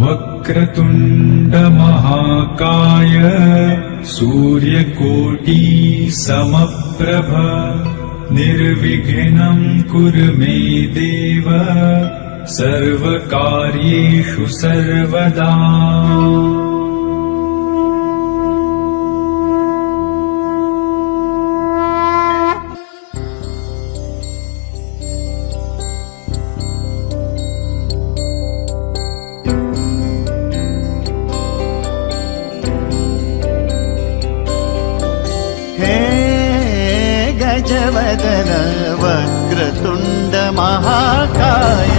वक्रतुंड महाकाय सूर्यकोटि समप्रभ निर्विघ्नं कुरु मे देव सर्वकार्येषु सर्वदा। गजवदन वक्रतुंड महाकाय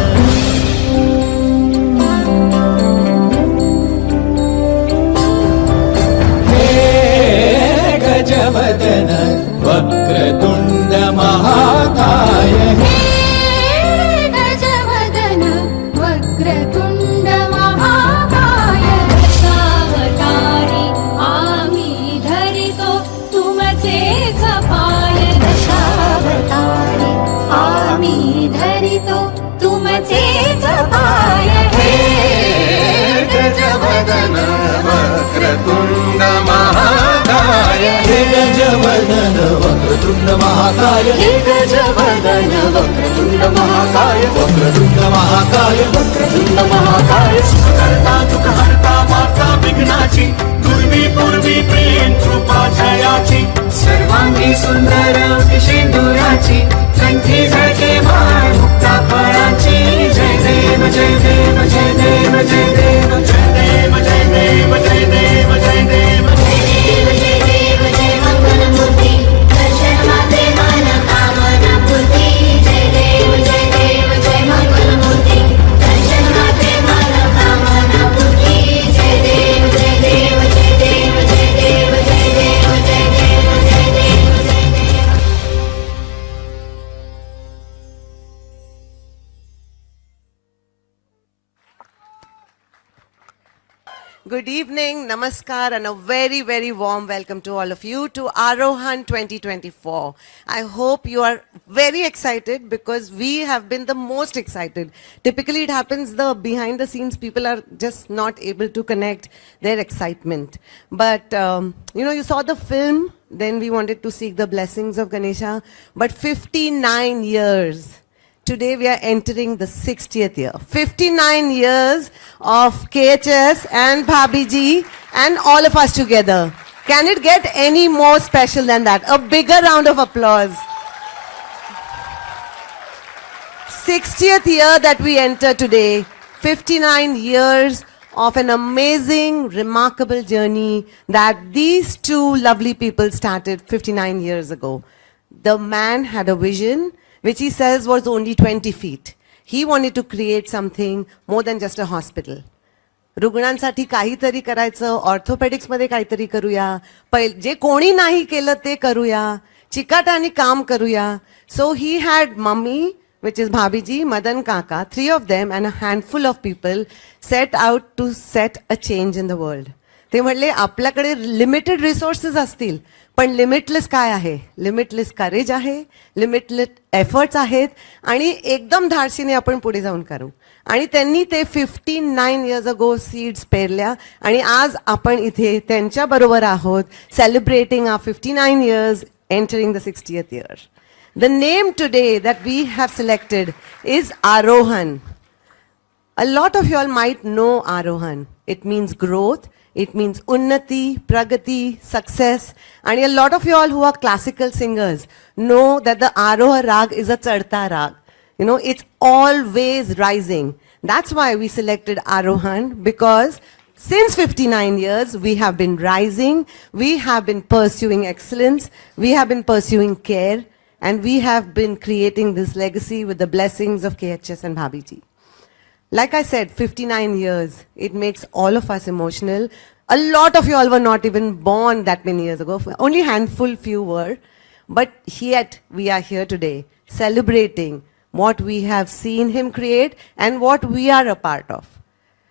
गजवदन वक्रतुंड महाकाय गजवदन वक्रतुंड महाकाय दशावतारी आम्ही धरितो तुमचेच पाय दशावतारी आम्ही धरितो तुमचेच पाय हे गजवदन वक्रतुंड महाकाय हे गजवदन वक्रतुंड महाकाय हे गजवदन वक्रतुंड महाकाय वक्रतुंड महाकाय वक्रतुंड महाकाय सुखकर्ता दुःखहर्ता माता विघ्नाची दुर्वी पूर्वी प्रेम कृपा जयाची सर्वांगी सुंदर शेंदुराची कंठी झळके माळ मुक्ता फळाची जय देव जय देव जय देव जय देव जय देव जय देव जय देव जय देव Good evening, namaskar, and a very, very warm welcome to all of you to Arohan 2024. I hope you are very excited because we have been the most excited. Typically, it happens the behind the scenes people are just not able to connect their excitement. But, you saw the film, then we wanted to seek the blessings of Ganesha. But 59 years. Today we are entering the 60th year. 59 years of KHS and Bhabiji and all of us together. Can it get any more special than that? A bigger round of applause. 60th year that we enter today. 59 years of an amazing, remarkable journey that these two lovely people started 59 years ago. The man had a vision which he says was only 20 feet. He wanted to create something more than just a hospital. रुग्णांसाठी काहीतरी करायचं, ऑर्थोपेडिक्समध्ये काहीतरी करूया, जे कोणी नाही केलं ते करूया, चिकाटाने काम करूया. So he had mummy, which is Bhabiji, Madan Kaka, 3 of them and a handful of people set out to set a change in the world. ते म्हणले आपल्याकडे लिमिटेड रिसोर्सेस असतील, पण लिमिटलेस काय आहे? लिमिटलेस करेज आहे, लिमिटलेस एफर्ट्स आहेत आणि एकदम धाडसीने आपण पुढे जाऊन करू. आणि त्यांनी ते 59 इयर्स अगो सीड्स पेरल्या आणि आज आपण इथे त्यांच्या बरोबर आहोत, celebrating our 59 years entering the 60th year. The name today that we have selected is Arohan. A lot of you all might know Arohan. It means growth. It means unnati, pragati, success. And a lot of you all who are classical singers know that the Aroha Rag is a Chadta Rag. It's always rising. That's why we selected Arohan, because since 59 years, we have been rising, we have been pursuing excellence, we have been pursuing care, and we have been creating this legacy with the blessings of KHS and Bhabiji. Like I said, 59 years, it makes all of us emotional. A lot of you all were not even born that many years ago. Only handful few were. But yet, we are here today celebrating what we have seen him create and what we are a part of.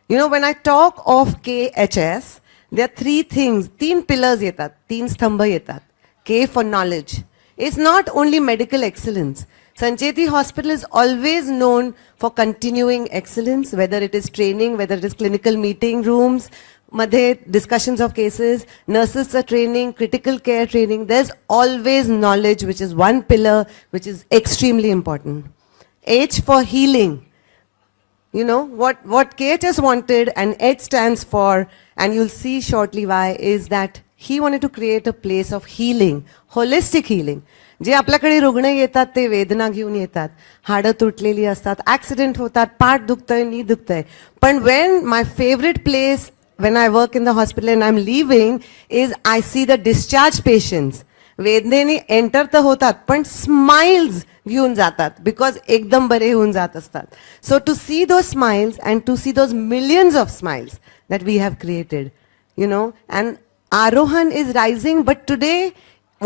When I talk of KHS, there are 3 things, 3 pillars yetat, 3 stambha yetat. K for knowledge. It's not only medical excellence. Sancheti Hospital is always known for continuing excellence, whether it is training, whether it is clinical meeting rooms, madhe discussions of cases, nurses are training, critical care training. There's always knowledge, which is one pillar, which is extremely important. H for healing. You know, what KHS wanted, and H stands for, and you'll see shortly why, is that he wanted to create a place of healing, holistic healing. जे आपल्याकडे रुग्ण येतात ते वेदना घेऊन येतात, हाडं तुटलेली असतात, ऍक्सिडेंट होतात, पाठ दुखतंय, नी दुखतंय. पण when my favorite place when I work in the hospital and I'm leaving is I see the discharged patients. वेदनेने एंटर तर होतात पण स्माइल्स घेऊन जातात बिकॉज एकदम बरे होऊन जात असतात. So to see those smiles and to see those millions of smiles that we have created, you know, and Arohan is rising, but today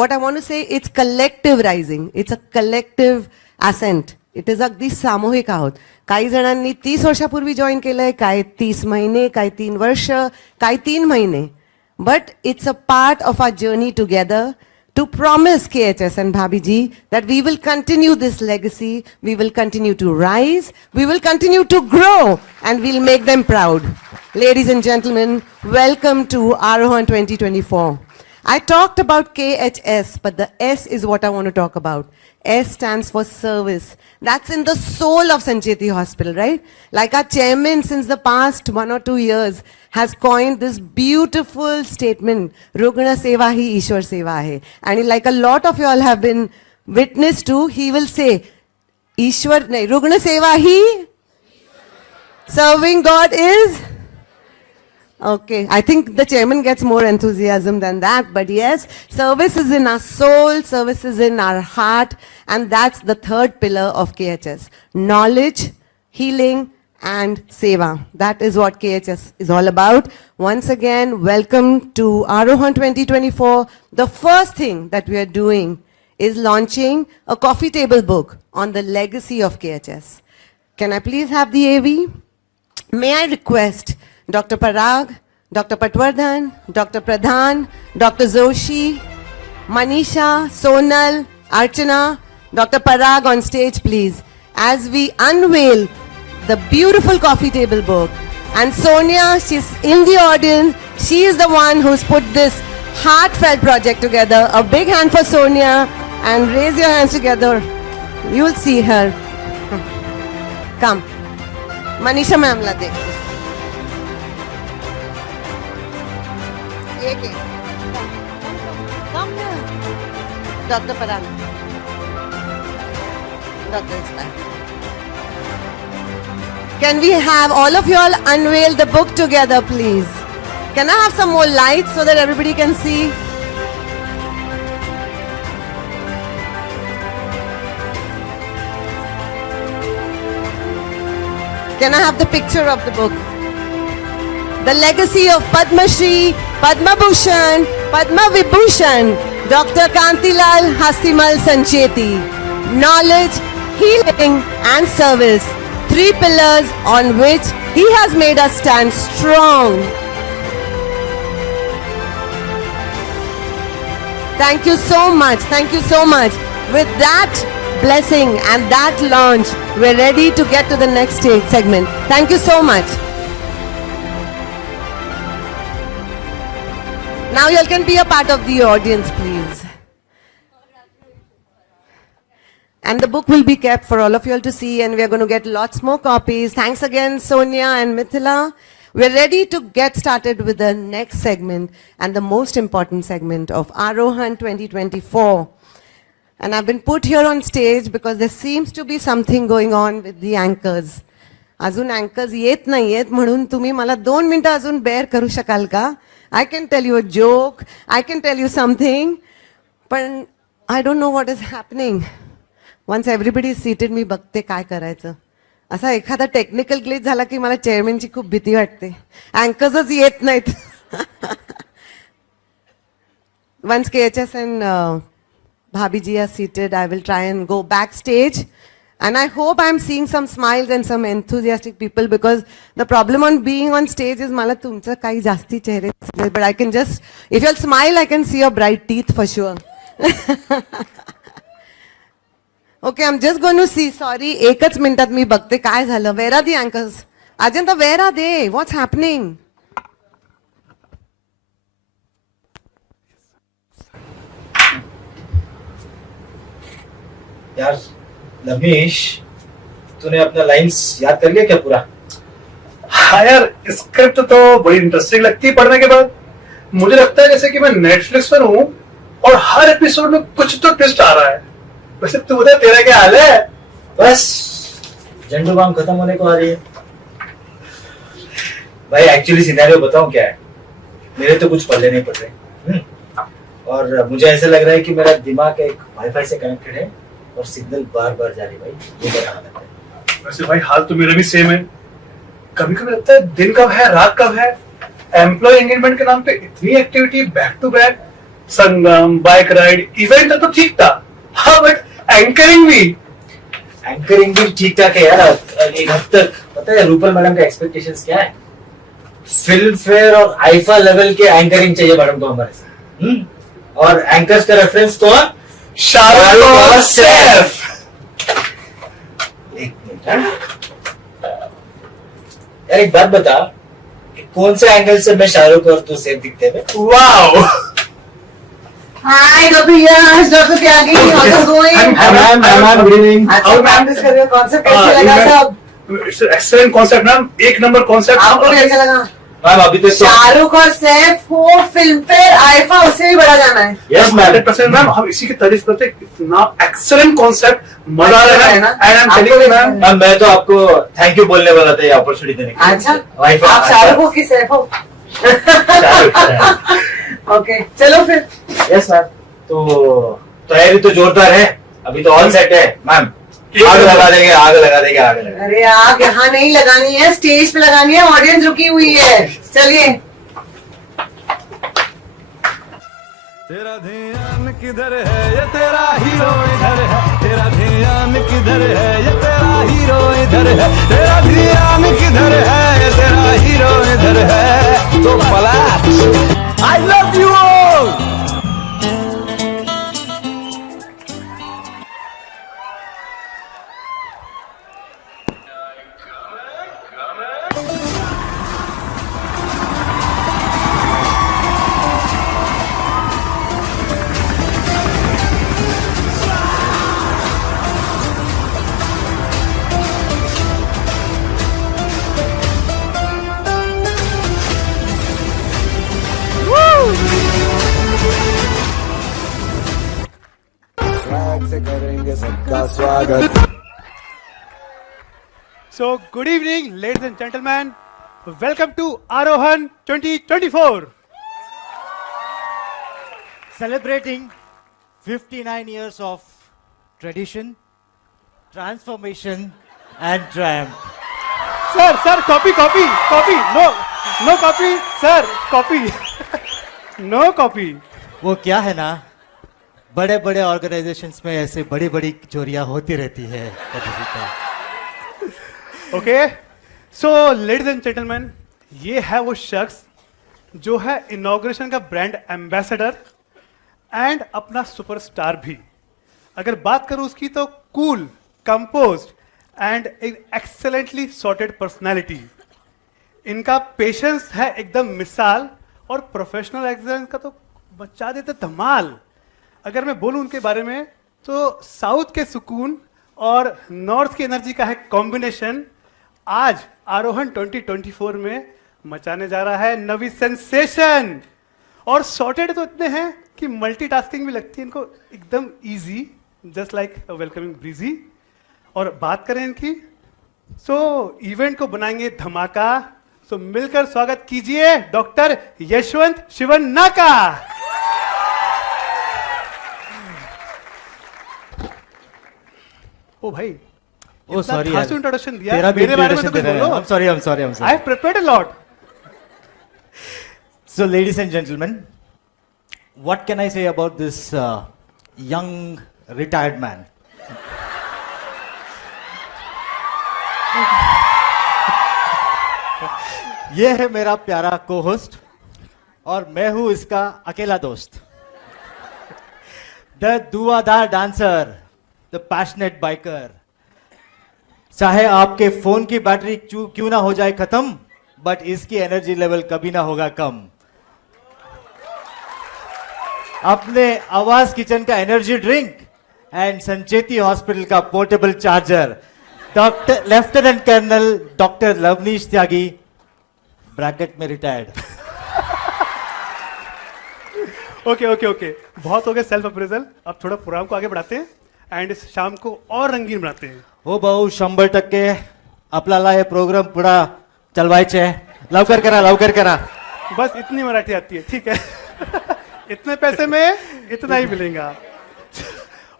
what I want to say, it's collective rising. It's a collective ascent. It is अगदी सामूहिक आहोत. काही जणांनी 30 वर्षापूर्वी join केलंय, काय 30 महिने, काय 3 वर्ष, काय 3 महिने. But it's a part of our journey together to promise KHS and Bhabhi ji that we will continue this legacy, we will continue to rise, we will continue to grow, and we'll make them proud. Ladies and gentlemen, welcome to Arohan 2024. I talked about KHS, but the S is what I want to talk about. S stands for service. That's in the soul of Sancheti Hospital, right? Like our chairman since the past 1 or 2 years has coined this beautiful statement, Rugna Seva hi Ishwar Seva hai. And like a lot of you all have been witness to, he will say, Ishwar, nahi, Rugna Seva hi? Serving God is? Okay, I think the chairman gets more enthusiasm than that, but yes, service is in our soul, service is in our heart, and that's the third pillar of KHS. Knowledge, healing, and seva. That is what KHS is all about. Once again, welcome to Arohan 2024. The first thing that we are doing is launching a coffee table book on the legacy of KHS. Can I please have the AV? May I request Dr. Parag, Dr. Patwardhan, Dr. Pradhan, Dr. Zoshi, Manisha, Sonal, Archana, Dr. Parag on stage, please, as we unveil the beautiful coffee table book. And Sonia, she's in the audience. She is the one who's put this heartfelt project together. A big hand for Sonia, and raise your hands together. You'll see her. Come. Manisha ma'am la dekh. Come here. Dr. Parag. Dr. Ismail. Can we have all of you all unveil the book together, please? Can I have some more lights so that everybody can see? Can I have the picture of the book? The legacy of Padma Shri, Padma Bhushan, Padma Vibhushan, Dr. Kantilal Hastimal Sancheti. Knowledge, healing, and service. 3 pillars on which he has made us stand strong. Thank you so much. Thank you so much. With that blessing and that launch, we're ready to get to the next segment. Thank you so much. Now you all can be a part of the audience, please. And the book will be kept for all of you all to see, and we are going to get lots more copies. Thanks again, Sonia and Mithila. We're ready to get started with the next segment and the most important segment of Arohan 2024. And I've been put here on stage because there seems to be something going on with the anchors. अजून anchors येत नाहीयेत म्हणून तुम्ही मला 2 मिनिटं अजून bear करू शकाल का? I can tell you a joke, I can tell you something, but I don't know what is happening. Once everybody is seated, मी बघते काय करायचं. असा एखादा टेक्निकल ग्लिच झाला की मला चेअरमॅनची खूप भीती वाटते. अँकर्सच येत नाहीत. Once KHS and Bhabhi ji are seated, I will try and go backstage. And I hope I'm seeing some smiles and some enthusiastic people, because the problem on being on stage is मला तुमचं काही जास्ती चेहरे दिसले, but I can just, if you'll smile, I can see your bright teeth for sure. Okay, I am just going to see. Sorry, एकच मिनिटात मी बघते काय झालं. Where are the anchors? Ajanta, where are they? What's happening? यार रमेश, तूने अपना lines याद कर लिया क्या पूरा? हाँ यार, स्क्रिप्ट तो बड़ी इंटरेस्टिंग लगती है पढ़ने के बाद. मुझे लगता है जैसे कि मैं नेटफ्लिक्स पर हूँ और हर एपिसोड में कुछ तो ट्विस्ट आ रहा है. वैसे तू बता, तेरा क्या हाल है? बस झंडू बाम खत्म होने को आ रही है भाई. एक्चुअली सिनेरियो बताऊं क्या है, मेरे तो कुछ पल्ले नहीं पड़ रहे. और मुझे ऐसा लग रहा है कि मेरा दिमाग एक वाईफाई से कनेक्टेड है और सिग्नल बार बार जा रही भाई. ये मेरा हालत है. वैसे भाई हाल तो मेरा भी सेम है. कभी कभी लगता है दिन कब है रात कब है. एम्प्लॉय एंगेजमेंट के नाम पे इतनी activity back to back. Sangam, bike ride, event तो ठीक था. हाँ, बट एंकरिंग भी ठीक ठाक है यार. एक हद तक. पता है रूपल मैडम का एक्सपेक्टेशंस क्या है? फिल्म फेयर और आईफा लेवल के एंकरिंग चाहिए मैडम को हमारे साथ. और एंकर्स का रेफरेंस कौन? शाहरुख और सैफ. एक मिनट यार, एक बात बता, कौन से एंगल से मैं शाहरुख और तू सैफ दिखते हैं? Wow. Hi, Dr. Yash, Dr. Tyagi, how's it going? Ma'am good evening. अच्छा, प्रैक्टिस कर रहे हो. कॉन्सेप्ट कैसे लगा सब? It's excellent concept ma'am. एक नंबर कॉन्सेप्ट. आपको भी अच्छा लगा? मैम अभी तक तो शाहरुख और सैफ को फिल्म फेयर आईफा उससे भी बड़ा जाना है. Yes ma'am. 100% मैम, हम इसी की तारीफ करते हैं. इतना एक्सीलेंट कॉन्सेप्ट, मजा आ रहा है ना. And I am telling you ma'am. Ma'am मैं तो आपको थैंक यू बोलने वाला था ये अपॉर्चुनिटी देने के लिए. अच्छा, आप शाहरुख हो कि सैफ हो? ओके, चलो फिर. Yes ma'am. तो तैयारी तो जोरदार है. अभी तो ऑल सेट है मैम. आग लगा देंगे. अरे आग यहाँ नहीं लगानी है, स्टेज पे लगानी है. ऑडियंस रुकी हुई है. चलिए. तेरा ध्यान किधर है, ये तेरा हीरो इधर है. तेरा ध्यान किधर है, ये तेरा हीरो इधर है. तेरा ध्यान किधर है, ये तेरा हीरो इधर है. तो पलट. I love you all. So, good evening, ladies and gentlemen. Welcome to Arohan 2024. Celebrating 59 years of tradition, transformation, and triumph. Sir, copy. No copy. Sir, copy. No copy. वो क्या है ना, बड़े बड़े ऑर्गेनाइजेशंस में ऐसे बड़ी बड़ी चोरियां होती रहती है. Okay, so ladies and gentleman, ये है वो शख्स जो है इनॉग्रेशन का ब्रांड एम्बेसडर एंड अपना सुपरस्टार भी. अगर बात करूं उसकी तो cool, composed and excellently sorted personality. इनका पेशेंस है एकदम मिसाल और प्रोफेशनल एक्सीलेंस का तो बचा देते धमाल. अगर मैं बोलूं उनके बारे में तो साउथ के सुकून और नॉर्थ की एनर्जी का है कॉम्बिनेशन आज आरोहन 2024 में मचाने जा रहा है नवी सेंसेशन. और सॉर्टेड तो इतने हैं कि मल्टीटास्किंग भी लगती है इनको एकदम easy, just like welcoming breezy. और बात करें इनकी, सो इवेंट को बनाएंगे धमाका. सो मिलकर स्वागत कीजिए डॉक्टर यशवंत शिवन्ना का. ओ भाई, Oh, sorry यार. इंट्रोडक्शन दिया. तेरा भी मेरे बारे में तो introduction कुछ दे रहा है. बोलो. I'm sorry. I have prepared a lot. So, ladies and gentlemen, what can I say about this young retired man? ये है मेरा प्यारा को-होस्ट और मैं हूं इसका अकेला दोस्त, the Dhuandhar dancer the passionate biker. चाहे आपके फोन की बैटरी क्यों ना हो जाए खत्म, बट इसकी एनर्जी लेवल कभी ना होगा कम. अपने आवाज किचन का energy drink and Sancheti hospital का portable charger, doctor lieutenant colonel doctor Lavneesh Tyagi, bracket में रिटायर्ड. ओके बहुत हो गया सेल्फ अप्रेजल. अब थोड़ा प्रोग्राम को आगे बढ़ाते हैं एंड इस शाम को और रंगीन बनाते हैं. हो भाऊ 100% आपल्याला हे प्रोग्राम पुढा चलवायचे. लवकर करा. बस इतनी मराठी आती है, ठीक है. इतने पैसे में इतना ही मिलेगा.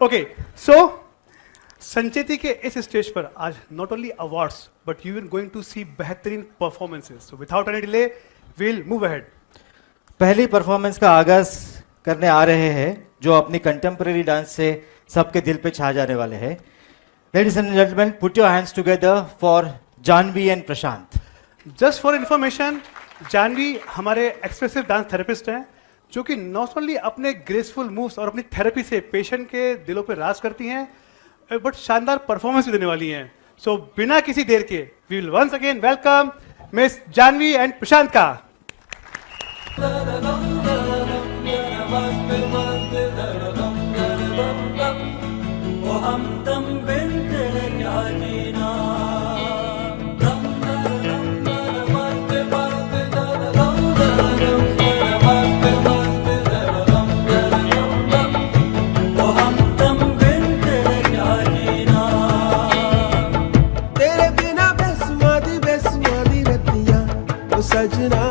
ओके, सो संचेती के इस स्टेज पर आज not only awards but you are going to see बेहतरीन performances. So without any delay will move ahead. पहली परफॉर्मेंस का आगाज करने आ रहे हैं जो अपनी कंटेम्पररी डांस से सबके दिल पे छा जाने वाले हैं. Ladies and gentleman, put your hands together for Janhvi and Prashant. Just for information, Janhvi हमारे एक्सप्रेसिव डांस थेरेपिस्ट हैं जो कि नॉट ओनली अपने ग्रेसफुल मूव्स और अपनी थेरेपी से पेशेंट के दिलों पर राज करती हैं बट शानदार परफॉर्मेंस भी देने वाली हैं. सो बिना किसी देर के we will once again welcome miss Janhavi and Prashant का. तेरे बिना बेसुआदी बेसुआदी रतियां ओ सजना,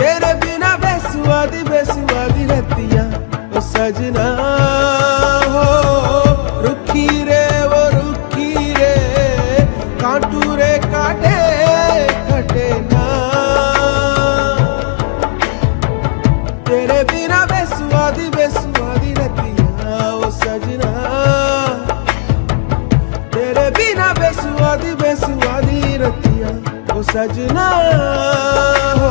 तेरे बिना बेसुआदी बेसुआदी रतियां ओ सजना. हो रुखी रे वो रुखी रे, कांटू रे काटे कटे ना. तेरे बिना बेसुआदी बेसुआदी रतियां ओ सजना, तेरे बिना बेसुआदी बेसुआदी रतियां ओ सजना. हो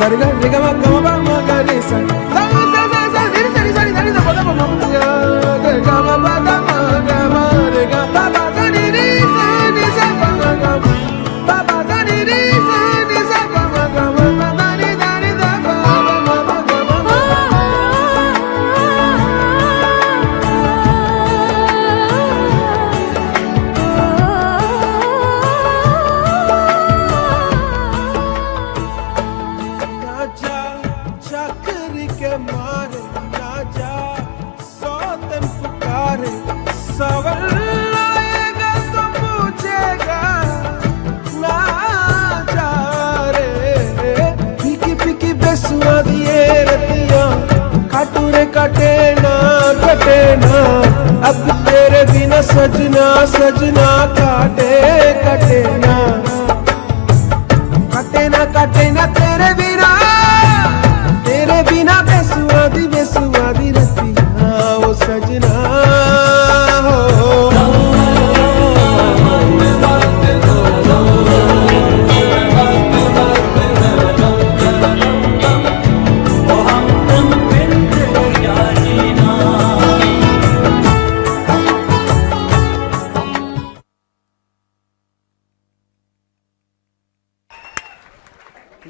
Sari ga ri ga ma ba ma ga ri sa sa sa sa sa ri ri sa ri da pa da pa ma ga ma ba da ma ga ma re ga ba ba sa ri sa pa ma ga ba ba sa ri sa pa ma ga ma ba ri da pa ma ma ga ma. चाकरी के मारे ना जा, सौतन पुकारे सवाल आएगा तो पूछेगा ना जा रे. फीकी फीकी बेसुआदी ये रतियां, काटू रे काटे ना. अब तेरे बिना सजना सजना काटे कटे ना. काटे ना तेरे बिना, तेरे बिना बेसुआदी बेसुआदी रतियां ओ सजना. हो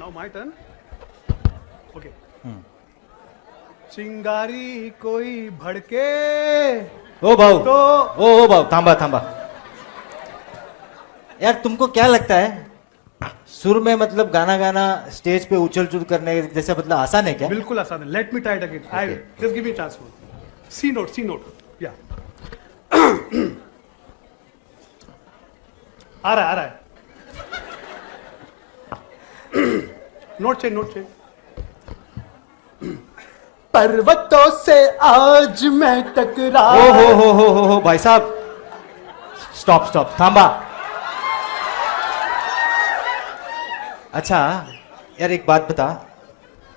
Now my turn. Okay. चिंगारी कोई भड़के ओ भाऊ तो ओ भाऊ थांबा. यार तुमको क्या लगता है सुर में मतलब गाना स्टेज पे उछल करने जैसे मतलब आसान है क्या? बिल्कुल आसान है. Let me try it again. I just give me chance. See note या आ रहा है. Note change, note change. पर्वतों से आज मैं टकरा। हो भाई साहब, स्टॉप स्टॉप, थांबा। अच्छा यार, एक बात बता,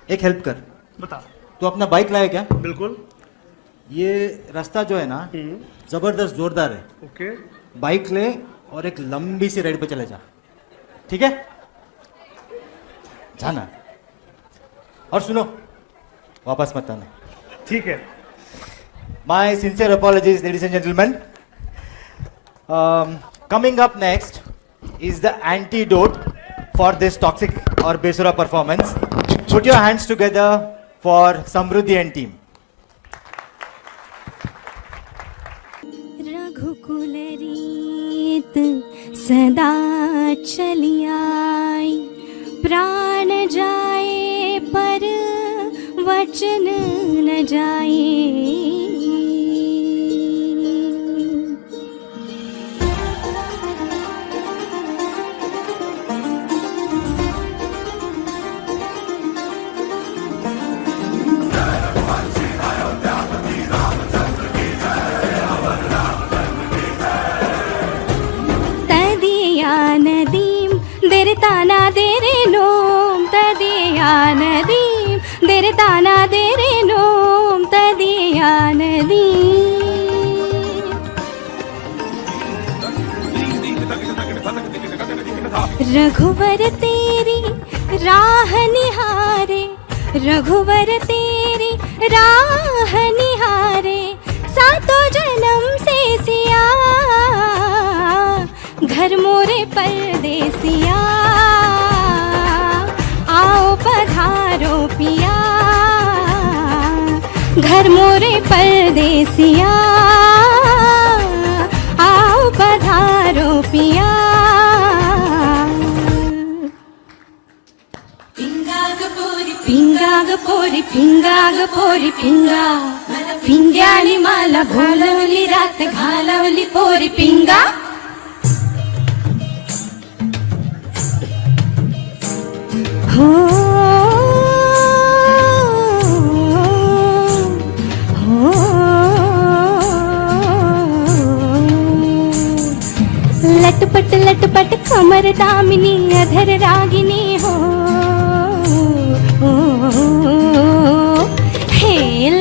एक हेल्प कर। बता। तू अपना बाइक लाया क्या? बिल्कुल। ये रास्ता जो है ना, जबरदस्त जोरदार है। ओके। बाइक ले और एक लंबी सी राइड पे चले जा, ठीक है? जाना। और सुनो, वापस मत आना। ठीक है। My sincere apologies, ladies and gentlemen. Coming up next is the antidote for this toxic or Besura performance. Put your hands together for Samruddhi and team. रघुकुल रीत सदा चली आई, प्राण जाए पर वचन न जाए। तदिया नदीम देरे ताना देरे नोम, तदिया नदीम देरे ताना देरे नोम, तदिया नदीम। रघुवर तेरी राह निहारे, रघुवर तेरी राह निहारे, सातों जन्म से सिया, घर मोरे परदेसिया, आओ पधारो पिया, घर मोरे परदेसिया, आओ पधारो पिया। पिंगागपोरी पिंगागपोरी पिंगा, पिंग्यानी माला घोलवली रात घालवली पोरी पिंगा। हो लटपट लटपट कमर दामिनी अधर रागिनी हो, हे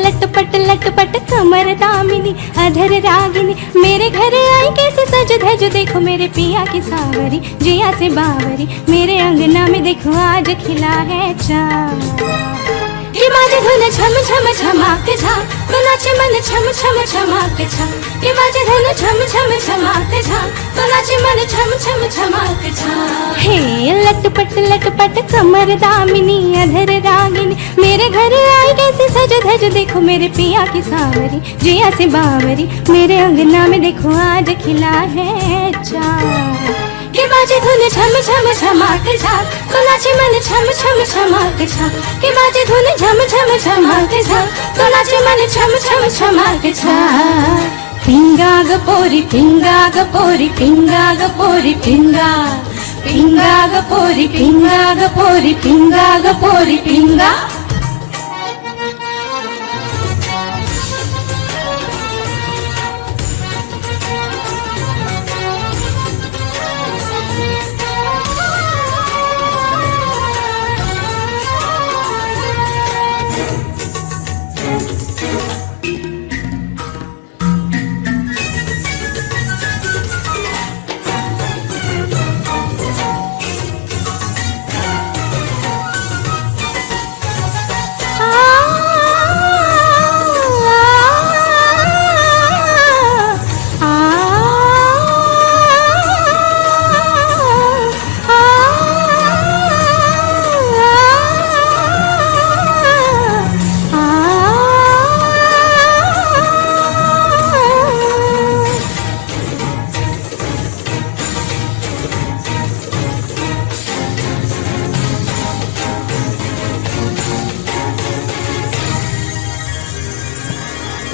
लटपट लटपट कमर दामिनी अधर रागिनी, मेरे घर आई कैसे सज धज, देखो मेरे पिया की सावरी, जिया से बावरी, मेरे अंगना में देखो आज खिला है चाँद। ये बाजे धुन छम छम छमाक छा, तो नाचे मन छम छम छमाक छा, ये बाजे धुन छम छम छमाक छा, तो नाचे मन छम छम छमाक छा। हे लटपट लटपट कमर दामिनी अधर रागिनी, मेरे घर आई कैसे सज धज, देखो मेरे पिया की सावरी, जिया से बावरी, मेरे अंगना में देखो आज खिला है चाँद। के बाजे धुन छम छम छमाक छा, तो नाचे मन छम छम छमाक छा, के बाजे धुन छम छम छमाक छा, तो नाचे मन छम छम छमाक छा। पिंगागपोरी पिंगागपोरी पिंगागपोरी पिंगा, पिंगागपोरी पिंगागपोरी पिंगागपोरी पिंगा।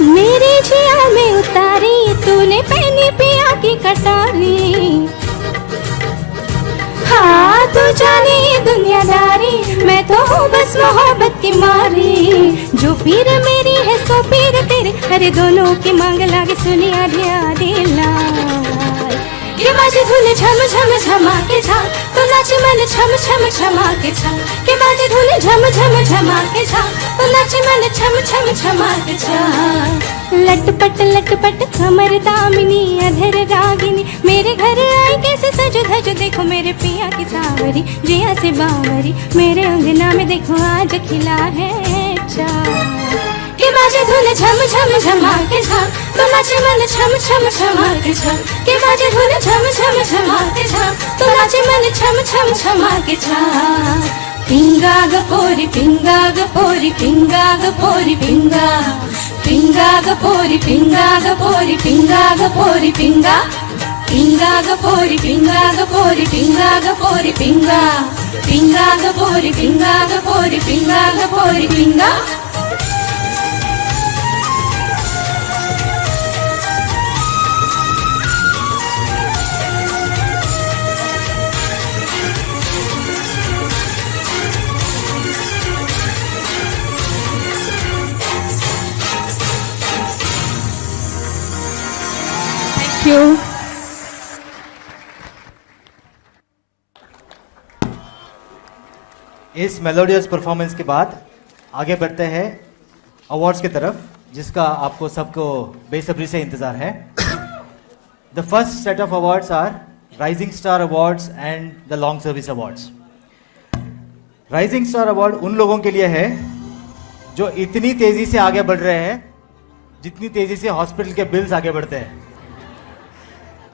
मेरे जिया में उतारी तूने पहनी पिया की कटारी, हाँ तू जाने ये दुनियादारी, मैं तो हूँ बस मोहब्बत की मारी। जो पीर मेरी है सो पीर तेरे, अरे दोनों की मांग लागे सुनी आधी आधी लाल। के बाजे धुन झम झम झमा के झा, तो नाचे मन छम छम छमा के छा। के बाजे धुन झम झम झमा के झा, तो नाचे मन छम छम छमा के छा। लटपट कमर दामिनी अधर रागिनी, मेरे घर आई कैसे सज धज देखो मेरे पिया की सावरी, जिया से बावरी मेरे अंगना में देखो आज खिला है चाँद। के बाजे धुन झम झम झमा के झा, तो नाचे मन छम छम छमा के छा। के बाजे धुन झम झम झमा के झा, तो नाचे मन छम छम छमा के छा। पिंगा गपोरी पिंगा गपोरी पिंगा गपोरी पिंगा, पिंगा गपोरी पिंगा गपोरी पिंगा गपोरी पिंगा, पिंगा गपोरी पिंगा गपोरी पिंगा गपोरी पिंगा, पिंगा गपोरी पिंगा गपोरी पिंगा गपोरी पिंगा। you. इस मेलोडियस परफॉर्मेंस के बाद आगे बढ़ते हैं अवार्ड्स की तरफ, जिसका आपको सबको बेसब्री से इंतजार है। The first set of awards are rising star awards and the long service awards. Rising star award उन लोगों के लिए है जो इतनी तेजी से आगे बढ़ रहे हैं जितनी तेजी से हॉस्पिटल के बिल्स आगे बढ़ते हैं।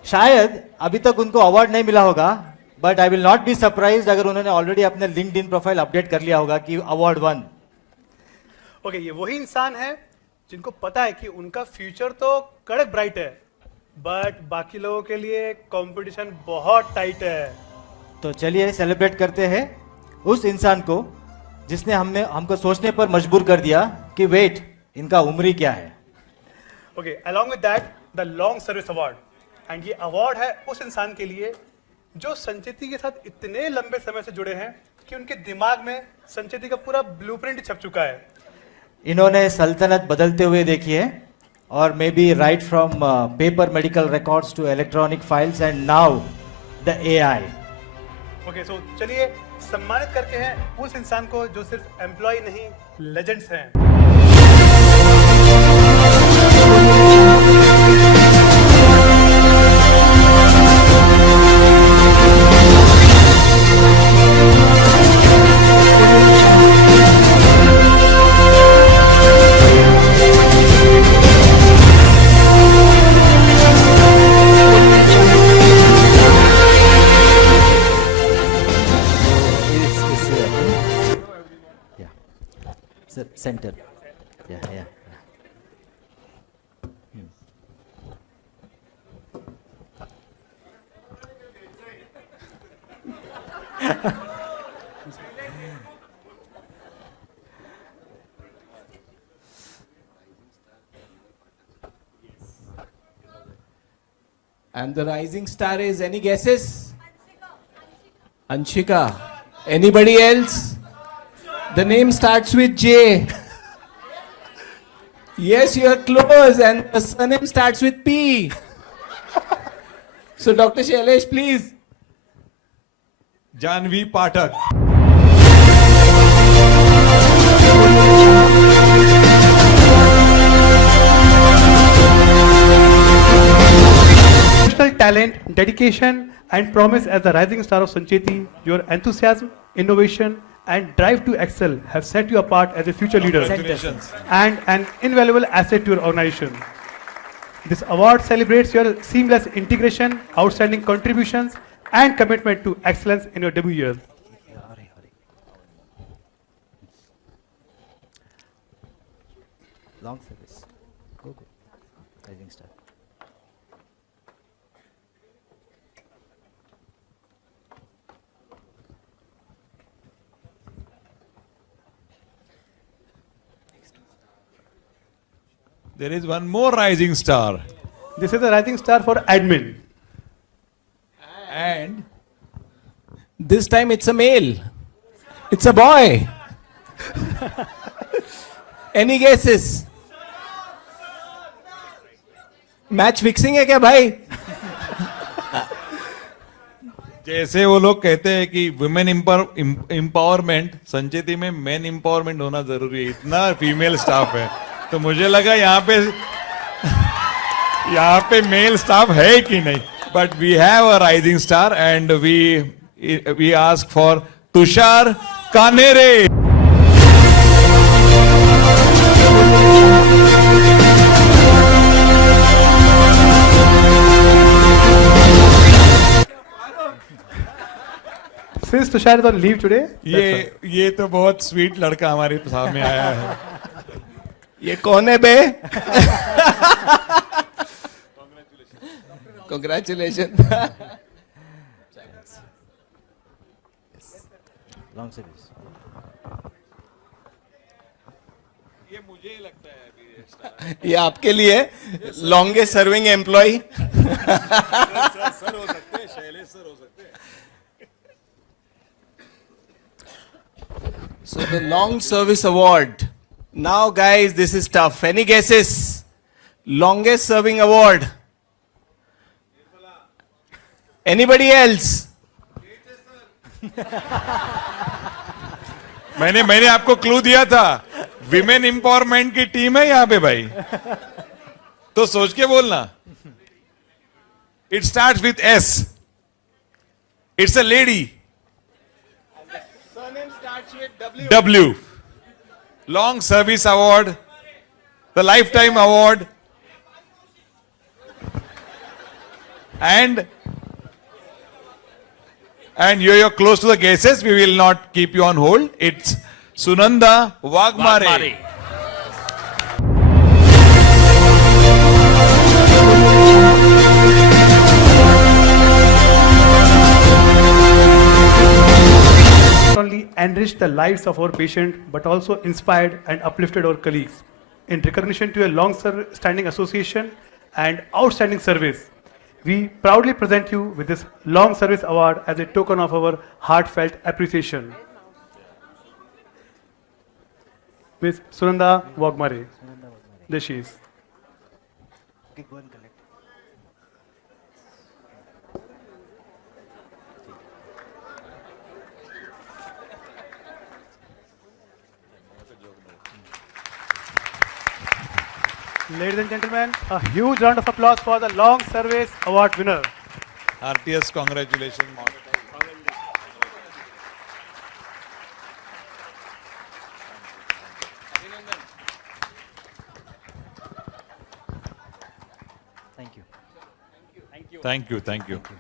शायद अभी तक उनको अवार्ड नहीं मिला होगा, but I will not be surprised अगर उन्होंने ऑलरेडी अपने लिंक्डइन प्रोफाइल अपडेट कर लिया होगा कि अवार्ड 1। ओके, ये वही इंसान है जिनको पता है कि उनका फ्यूचर तो कड़क ब्राइट है, बट बाकी लोगों के लिए कंपटीशन बहुत टाइट है। तो चलिए सेलिब्रेट करते हैं उस इंसान को जिसने हमको सोचने पर मजबूर कर दिया कि वेट, इनका उम्र क्या है। Okay, along with that the long service award, and ये अवार्ड है उस इंसान के लिए जो संचेती के साथ इतने लंबे समय से जुड़े हैं कि उनके दिमाग में संचेती का पूरा ब्लूप्रिंट छप चुका है। इन्होंने सल्तनत बदलते हुए देखी है, और maybe right from paper medical records to electronic files and now the AI। Okay, so चलिए सम्मानित करते हैं उस इंसान को जो सिर्फ एम्प्लॉय नहीं, लेजेंड्स हैं। Center. Yeah. And the rising star is, any guesses? Anshika. Anybody else? The name starts with J. Yes, you are close, and the surname starts with P. So, Dr. Shailesh, please. Janvi Pathak. Professional talent, dedication, and promise as the rising star of Sancheti, your enthusiasm, innovation, and drive to excel have set you apart as a future leader and an invaluable asset to your organization. This award celebrates your seamless integration, outstanding contributions, and commitment to excellence in your debut year. Long service. Go. Rising star. There is one more rising star. This is a rising star for admin. And This time it's a male. It's a boy. Any guesses? Match fixing है क्या भाई? जैसे वो लोग कहते हैं कि women empowerment, Sancheti में मेन एम्पावरमेंट होना जरूरी है, इतना फीमेल स्टाफ है, तो मुझे लगा यहाँ पे मेल स्टाफ है कि नहीं, but we have a rising star and we ask for Tushar Kanere. Since Tushar is on leave today, ये तो बहुत स्वीट लड़का हमारे सामने आया है. ये कौन है बे? Congratulations. Long service. ये मुझे ही लगता है अभी ये आपके लिए लॉन्गेस्ट सर्विंग एम्प्लॉय. सर हो सकते हैं, शैलेश सर हो सकते हैं. So the long service award. Now guys, this is tough. Any guesses? Longest serving award. Anybody else? मैंने आपको क्लू दिया था, विमेन एम्पावरमेंट की टीम है यहाँ पे भाई, तो सोच के बोलना. It starts with S. It's a lady. W. Long Service Award, the Lifetime Award, and you're close to the guesses. We will not keep you on hold. It's Sunanda Wagmare. not only enriched the lives of our patient but also inspired and uplifted our colleagues. In recognition to a long-standing association and outstanding service, we proudly present you with this Long Service Award as a token of our heartfelt appreciation. Ms. Sunanda Wagmare. There she is. Ladies and gentlemen, a huge round of applause for the Long Service Award winner. RTS, congratulations. Thank you. Thank you. Thank you, sir.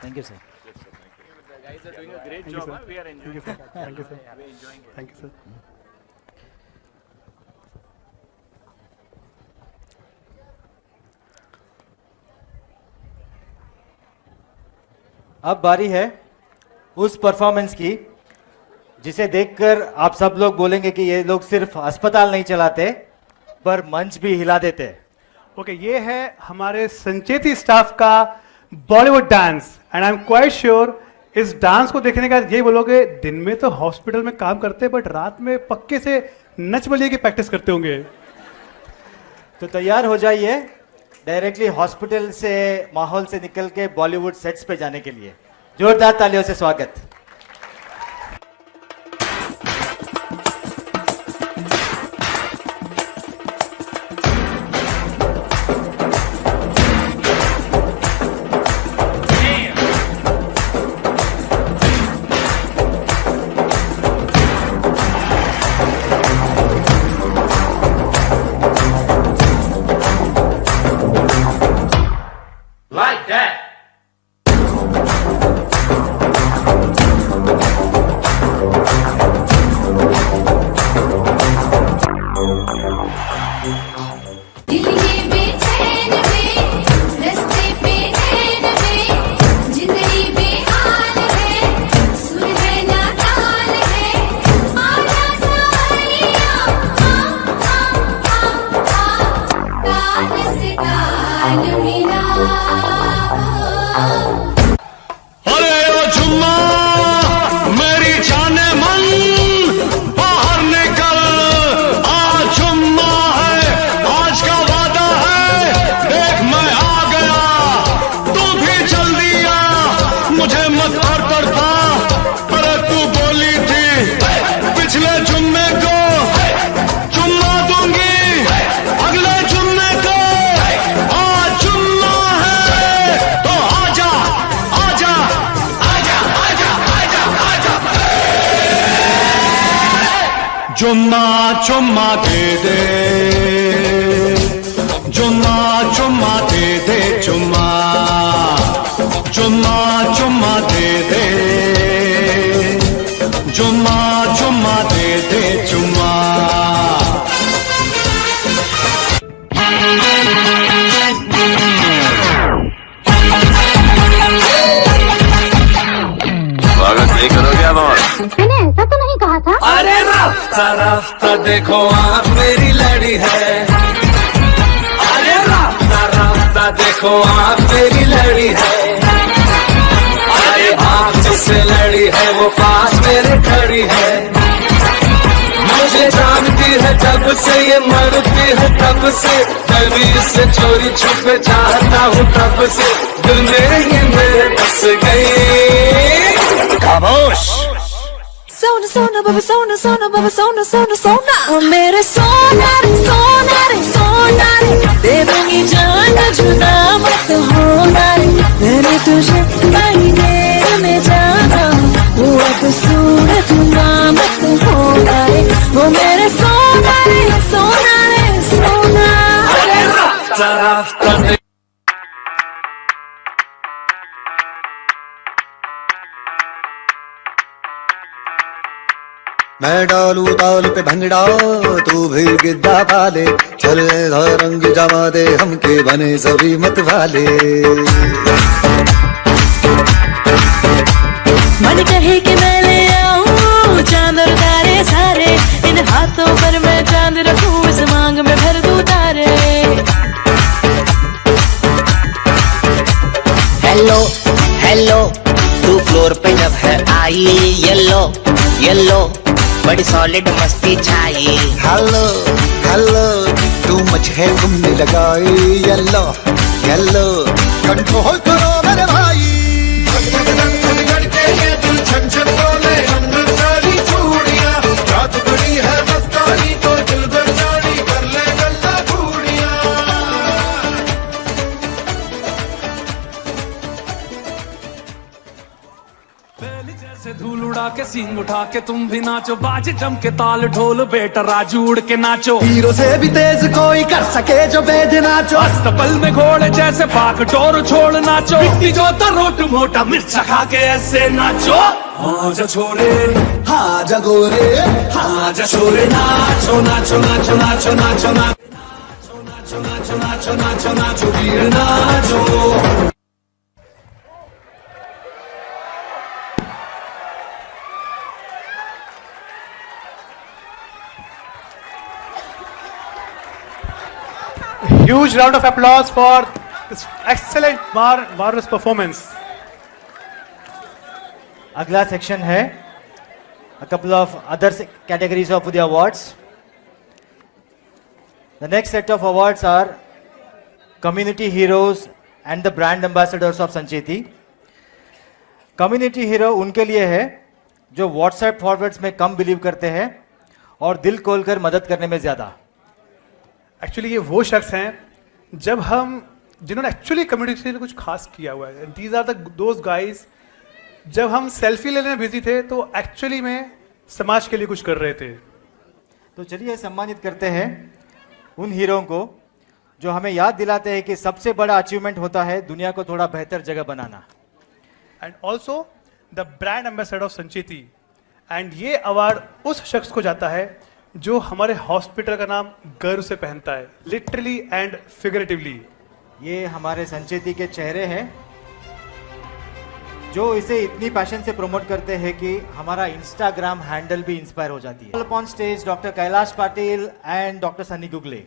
Thank you, sir. Thank you, sir. Thank you, sir. Thank you, sir. अब बारी है उस performance की जिसे देखकर आप सब लोग बोलेंगे कि ये लोग सिर्फ अस्पताल नहीं चलाते पर मंच भी हिला देते. ओके, ये है हमारे संचेती स्टाफ का Bollywood dance and I am quite sure इस डांस को देखने का ये बोलोगे दिन में तो हॉस्पिटल में काम करते बट रात में पक्के से नच बलिए की प्रैक्टिस करते होंगे. तो तैयार हो जाइए डायरेक्टली हॉस्पिटल से माहौल से निकल के बॉलीवुड सेट्स पे जाने के लिए. जोरदार तालियों से स्वागत. अरे ओ झुम्मा चुम्मा चुम्मा दे दे, चुम्मा चुम्मा दे दे, चुम्मा चुम्मा चुम्मा दे दे, चुम्मा चुम्मा दे दे, चुम्मा। स्वागत नहीं करोगे आप और? मैंने ऐसा तो नहीं कहा था। अरे रास्ता रास्ता देखो आँख मेरी लड़ी है, अरे रास्ता रास्ता देखो आँख मेरी लड़ी है, अरे आँख जिससे लड़ी है वो पास मेरे खड़ी है, मुझे जानती है जब से ये मरती है तब से, कभी से चोरी छुपे चाहता हूँ तब से, दिल में ही मेरे बस गई। खामोश। सोना सोना बाबा सोना सोना बाबा सोना सोना सोना ओ मेरे सोना रे सोना रे सोना रे, दे दूंगी जान जुदा मत होना रे, मैंने तुझे कहीं देर में जाना, हुआ तो सूरत मत होना रे, वो मेरे सोना रे सोना रे सोना। अरे रास्ता रास्ता दे मैं डालू ताल पे भंगड़ा, तू भी गिद्दा पाले, चले रंग जमा दे हमके बने सभी मत वाले। मन कहे कि मैं ले आऊं चांद और तारे सारे, इन हाथों पर मैं चांद रखूं, इस मांग में भर दूं तारे। हेलो हेलो, तू फ्लोर पे जब है आई, येलो येलो बड़ी सॉलिड मस्ती छाई। हेलो हेलो, तू मच है घूमने लगाई, येलो येलो कंट्रोल करो मेरे भाई। धूल उड़ा के सींग उठा के तुम भी नाचो, बाज जम के ताल ढोल बेटा राजू उड़ के नाचो, हीरो से भी तेज कोई कर सके जो बेद नाचो, अस्तबल में घोड़े जैसे पाक डोर छोड़ नाचो, मिट्टी जो रोट मोटा मिर्चा खा के ऐसे नाचो। हाँ जा छोरे हाँ जा गोरे, हाँ जा छोरे, नाचो नाचो नाचो नाचो नाचो नाचो नाचो नाचो नाचो नाचो नाचो वीर नाचो। Huge round of applause for this excellent marvelous performance. अगला सेक्शन है a couple of other categories of the awards. The next set of awards are community heroes and the brand ambassadors of Sancheti. Community hero उनके लिए है जो WhatsApp forwards में कम believe करते हैं और दिल खोलकर मदद करने में ज्यादा। एक्चुअली ये वो शख्स हैं जब हम जिन्होंने एक्चुअली कम्युनिटी के लिए कुछ खास किया हुआ है। दीज आर दोज गाइज, जब हम सेल्फी लेने में बिजी थे तो एक्चुअली में समाज के लिए कुछ कर रहे थे। तो चलिए सम्मानित करते हैं उन हीरो को जो हमें याद दिलाते हैं कि सबसे बड़ा अचीवमेंट होता है दुनिया को थोड़ा बेहतर जगह बनाना। And also the brand ambassador of Sancheti, and ये अवार्ड उस शख्स को जाता है जो हमारे हॉस्पिटल का नाम गर्व से पहनता है, लिटरली एंड फिगरेटिवली। ये हमारे संचेती के चेहरे हैं जो इसे इतनी पैशन से प्रमोट करते हैं कि हमारा इंस्टाग्राम हैंडल भी इंस्पायर हो जाती है। On stage doctor Kailash Patil and doctor Sunny Gugale.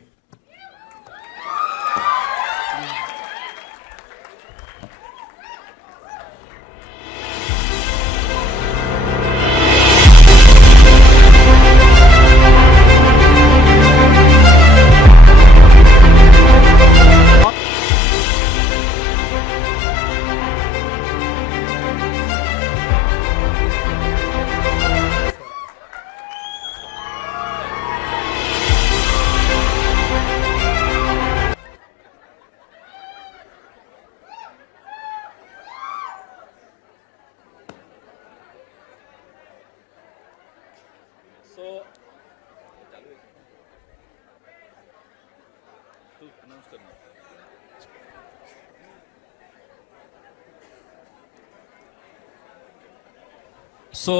So,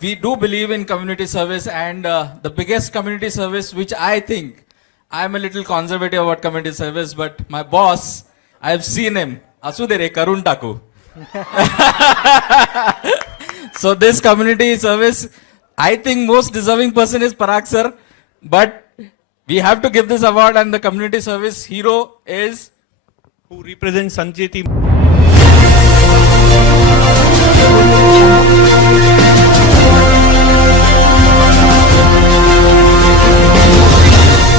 we do believe in community service, and the biggest community service, which I think, I'm a little conservative about community service, but my boss, I've seen him. Asudere Karun Taku. So this community service, I think most deserving person is Parag sir, but we have to give this award, and the community service hero is who represents Sancheti.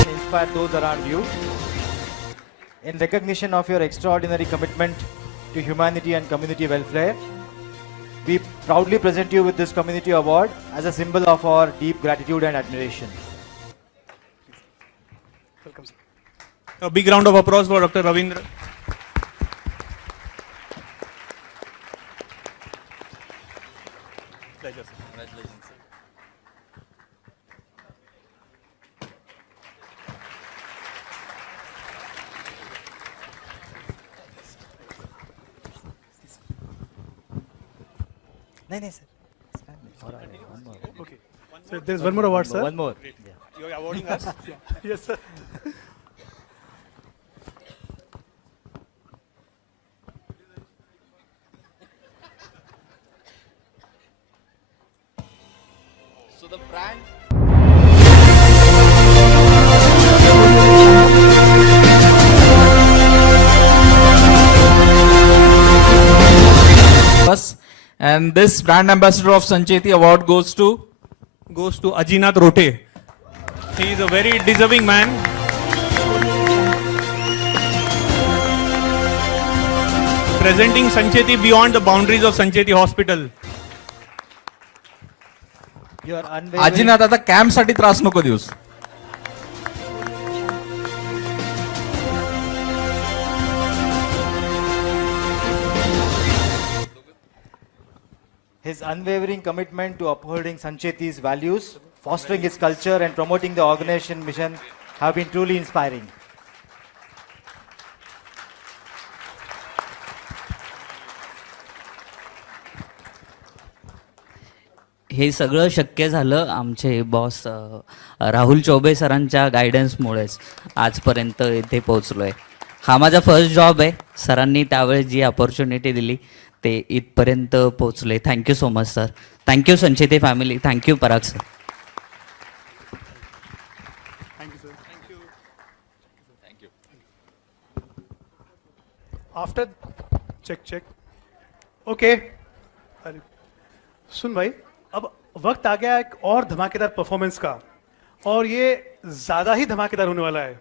Inspire those around you. In recognition of your extraordinary commitment to humanity and community welfare, we proudly present you with this community award as a symbol of our deep gratitude and admiration. Welcome, sir. A big round of applause for Dr. Ravindra. Pleasure, sir. Congratulations, sir. No, sir. Okay. So there's one more award, sir. One more. You're awarding us? Yes, sir. So the brand. And this brand ambassador of Sancheti award goes to Ajinath Rote. He is a very deserving man. Presenting Sancheti beyond the boundaries of Sancheti Hospital. Your unwavering, Ajinath आता camp साठी त्रास नको Deus. his unwavering commitment to upholding Sancheti's values, fostering its culture, and promoting the organization mission have been truly inspiring. हे सगळं शक्य झालं आमचे boss Rahul Choubey सरांच्या गायडन्समुळेच आजपर्यंत इथे पोहोचलोय. हा माझा फर्स्ट जॉब आहे. सरांनी त्यावेळेस जी अपॉर्च्युनिटी दिली ते इथपर्यंत पोहोचले. Thank you so much sir. Thank you Sancheti family. Thank you Parag sir. After check okay. सुन भाई, अब वक्त आ गया एक और धमाकेदार परफॉर्मेंस का, और ये ज्यादा ही धमाकेदार होने वाला है.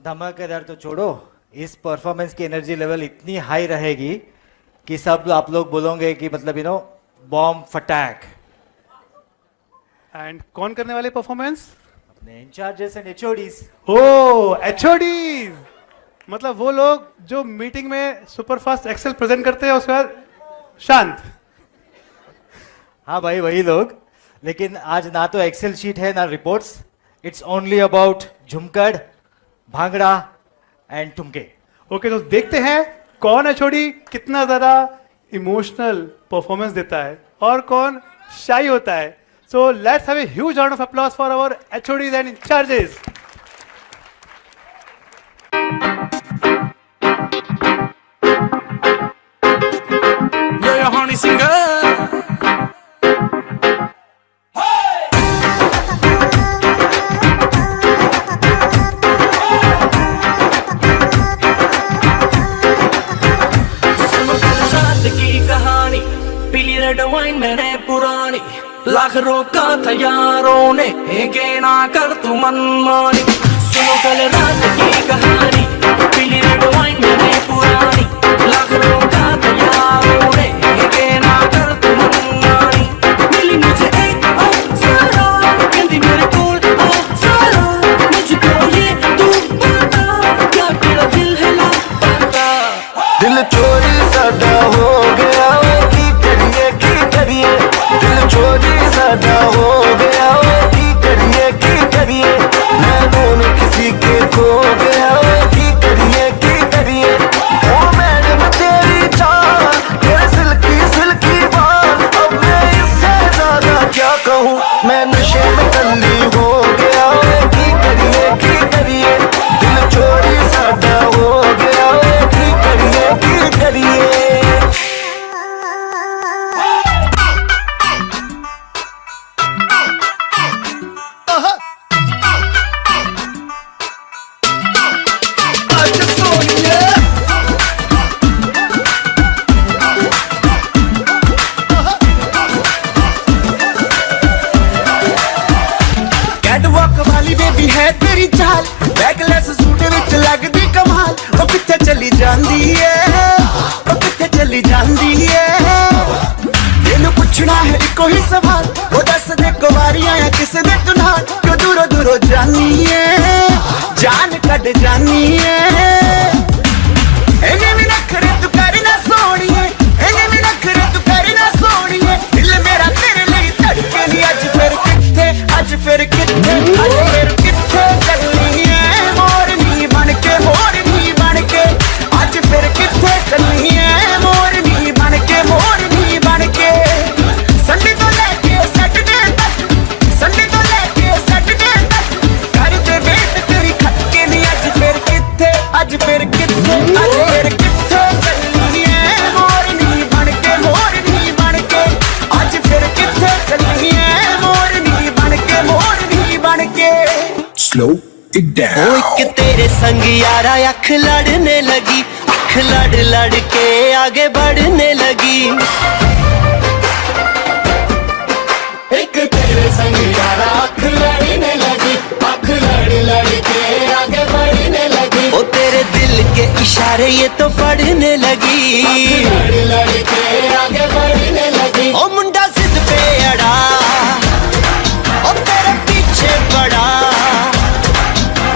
धमाकेदार तो छोड़ो, इस परफॉर्मेंस की एनर्जी लेवल इतनी हाई रहेगी कि सब आप लोग बोलोगे कि मतलब यू नो बॉम्ब फटैक. एंड कौन करने वाले परफॉर्मेंस? अपने incharges and HODs. Oh HODs, मतलब वो लोग जो मीटिंग में सुपरफास्ट एक्सेल प्रेजेंट करते हैं उसके बाद शांत. हाँ भाई वही लोग. लेकिन आज ना तो एक्सेल शीट है ना रिपोर्ट्स. इट्स ओनली अबाउट झुमकड़, भांगड़ा एंड ठुमके. ओके, तो देखते हैं कौन एचओडी कितना ज्यादा इमोशनल परफॉर्मेंस देता है और कौन शाई होता है. So let's have a huge round of applause for our HODs and incharges. honey singer. पीली रेड वाइन मैंने पुरानी, लाख रोका था यारों ने, के ना कर तू मनमानी. सुनो कल रात की कहानी, पीली रेड वाइन मैंने पुरानी, लाख रोका था यारों ने, के ना कर तू मनमानी. मिली मुझे एक अप्सरा, कहती मेरे कोल अप्सरा, मुझको ये तू बता, क्या तेरा दिल है लापता. दिल चोरी सादा हो गया, दिल चोरी सादा हो गया, की करिए मैं मेरी बेबी है तेरी चाल बैकलेस सूट विच लगदी कमाल ओ किथे चली जांदी है ओ किथे चली जांदी है तेनू पुछना है इको ही सवाल ओ दस दे को वारी आया किस दे तू नाल क्यों दूरों दूरों जानी है जान कट जानी है इन्हें भी नखरे तू करना सोनिए इन्हें भी नखरे तू करना सोनिए दिल मेरा तेरे लिए धड़के नहीं आज फिर किथे आज फिर किथे आज फिर किथे चलनी है मोरनी बनके आज फिर किथे चलनी है मोरनी बनके संडे तो लेके सैटरडे तक कर दे वेट तेरी खटके नहीं आज फिर किथे आज फिर किथे चलनी है मोरनी बनके आज फिर किथे चलनी है मोरनी बनके Slow it down. ओ एक तेरे संग यारा अख लड़ने लगी अख लड़ के आगे बढ़ने लगी एक तेरे संग यारा अख लड़ने लगी अख लड़ के आगे बढ़ने लगी ओ तेरे दिल के इशारे ये तो पढ़ने लगी लड़ के आगे बढ़ने लगी ओ मुंडा जिद पे अड़ा ओ तेरे पीछे पड़ा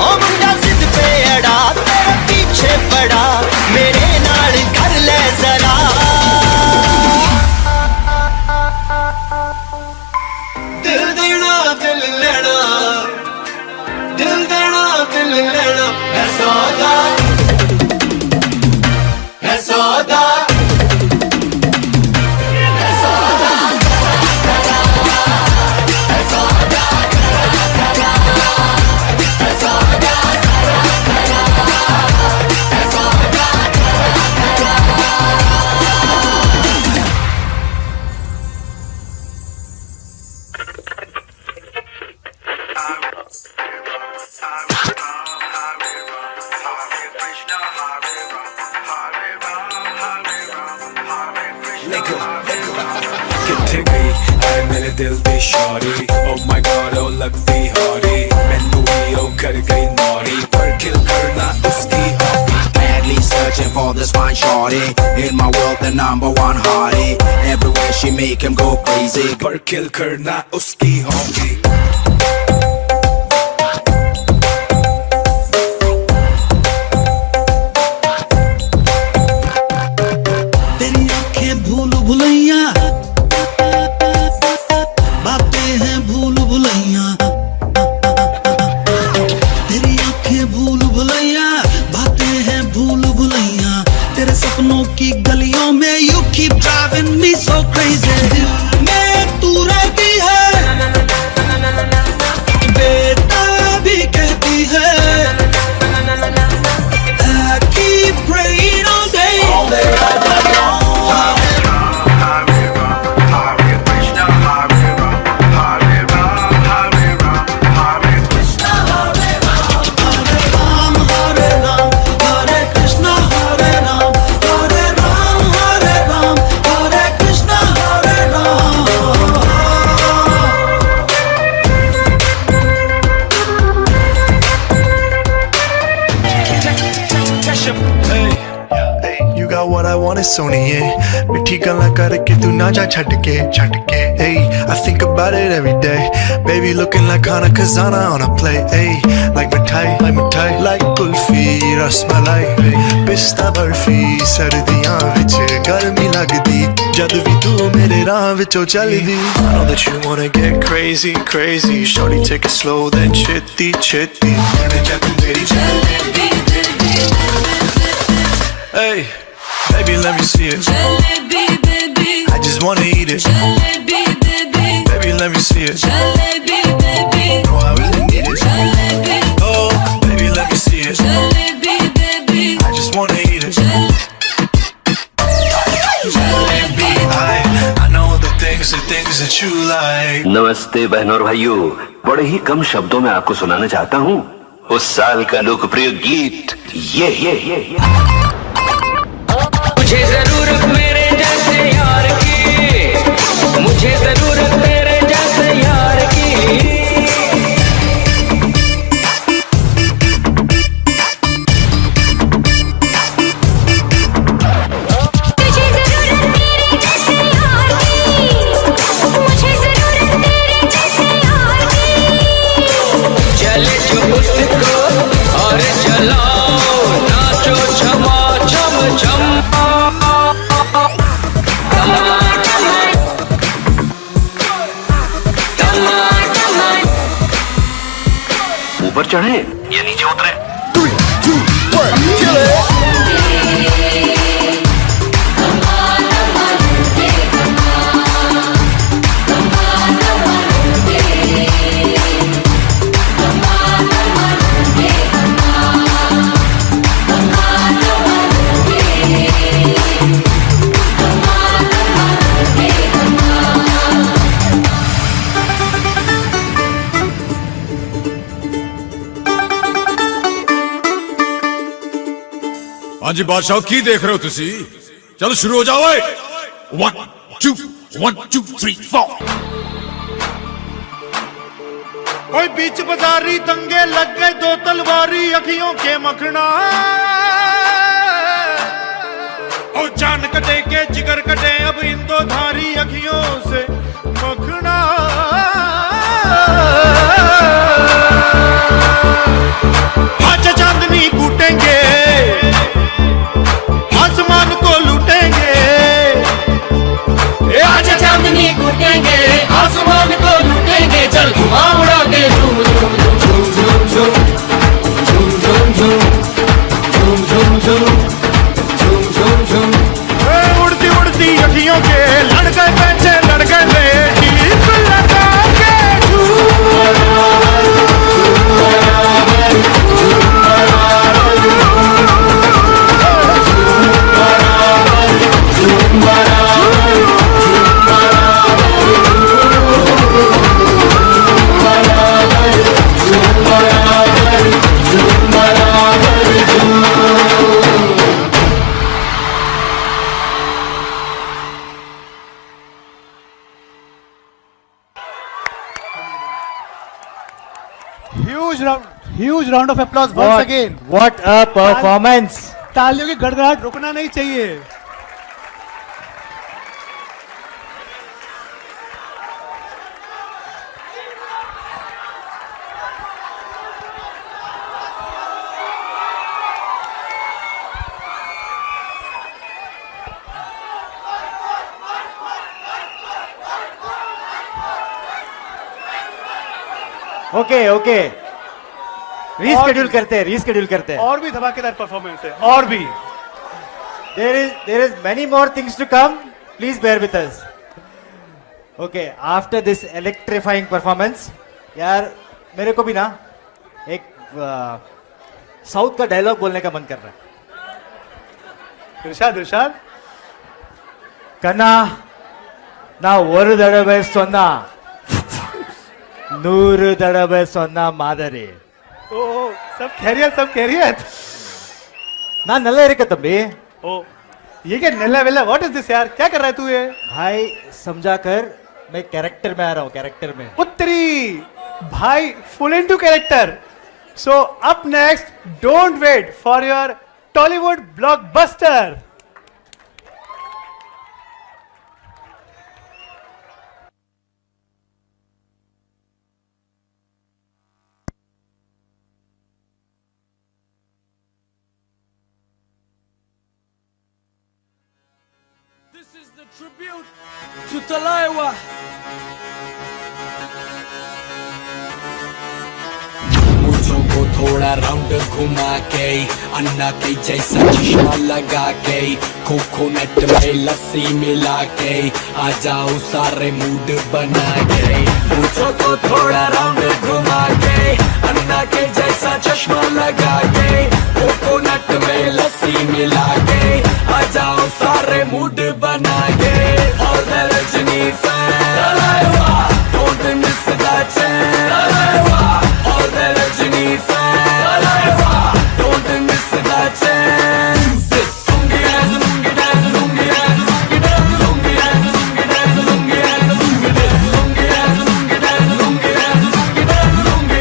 ओ मुंडा जिद पे अड़ा तेरे पीछे पड़ा मेरे नाल कर ले जरा दिल देना दिल लेना है सौदा है सौदा किथे गई ऐ मेरे दिल दी शारी Oh my god oh लगती हारी मैनू भी ओ कर गई नारी पर किल करना उसकी hobby Madly searching for this fine shorty in my world the number one hottie everywhere she make him go crazy पर किल करना उसकी हॉबी तेरी आंखें भूल भुलैया बातें हैं भूल भुलैया तेरी आंखें भूल भुलैया बातें हैं भूल भुलैया तेरे सपनों की गलियों में you keep driving me so crazy दिल में तू रहती है बेटा भी कहती है I keep praying all day You got what I want is सोनिए मिठी गल्ला करके तू ना जा छट के hey I think about it every day baby looking like Hana Kazana on a plate hey like mithai like kulfi rasmalai pista barfi sardiyan vich garmi lagdi jad vi tu mere raah vichon chaldi I know that you wanna get crazy shorty take it slow then chitty ja tu meri jalebi hey baby let me see it Jalebi, baby. I just wanna eat it Jalebi, baby. baby let me see it Jalebi, baby. oh I really need it Jalebi, oh baby let me see it jalebi, baby. I just wanna eat it I know the things that you like नमस्ते बहनों और भाइयों, बड़े ही कम शब्दों में आपको सुनाना चाहता हूँ उस साल का लोकप्रिय गीत ये मुझे जरूरत मेरे जैसे यार की मुझे जरूरत मेरे जैसे यार की ऊपर चढ़े या नीचे उतरे? हाँ जी बादशाह की देख रहे हो तुसी? चलो शुरू हो जाओ। 1 2 1 2 3 4। ओए बीच बाजारी दंगे लग गए, दो तलवारी अखियों के मखना। ओ जान कटे के जिगर कटे, अब इन दो धारी अखियों से मखना। आज चांदनी कूटेंगे, आसमान को लूटेंगे। आज चांदनी कूटेंगे, आसमान को लूटेंगे। चल धुआं उड़ा के झूम झूम झूम झूम झूम झूम झूम झूम झूम झूम झूम झूम। उड़ती उड़ती अखियों के लड़ गए पैसे, लड़ गए लेडीज लगा के Huge round of applause once again. What a performance! तालियों की गड़गड़ाहट रुकना नहीं चाहिए। ओके रीस्केड्यूल करते हैं। और भी धमाकेदार परफॉर्मेंस है, और भी। There is many more things to come. Please bear with us. Okay, after this electrifying performance, यार मेरे को भी ना एक साउथ का डायलॉग बोलने का मन कर रहा है। इरशाद कना ना ஒரு தடவை சொன்னா 100 தடவை சொன்னா மாதிரி। ओ सब खैरियत। ना नल्ला इरक तंबी। ओ ये क्या नल्ला वेला? व्हाट इज दिस यार, क्या कर रहा है तू ये? भाई समझा कर, मैं कैरेक्टर में आ रहा हूँ, कैरेक्टर में। उत्तरी भाई, full into character. So up next, don't wait for your Tollywood blockbuster. Tribute to Talaiwa. मूंछों को थोड़ा राउंड घुमा के, अन्ना के जैसा चश्मा लगा के, कोकोनट में लस्सी मिला के, आ जाओ सारे मूड बना के। मूंछों को थोड़ा राउंड घुमा के, अन्ना के जैसा चश्मा लगा के, कोकोनट में लस्सी मिला के, आ जाओ सारे मूड बना के। All the Rajini fans, don't miss that chance. All the Rajini fans, don't miss that chance. Lungi dance, lungi dance, lungi dance, lungi dance, lungi dance, lungi dance, lungi dance, lungi dance, lungi dance, lungi dance, lungi dance, lungi dance, lungi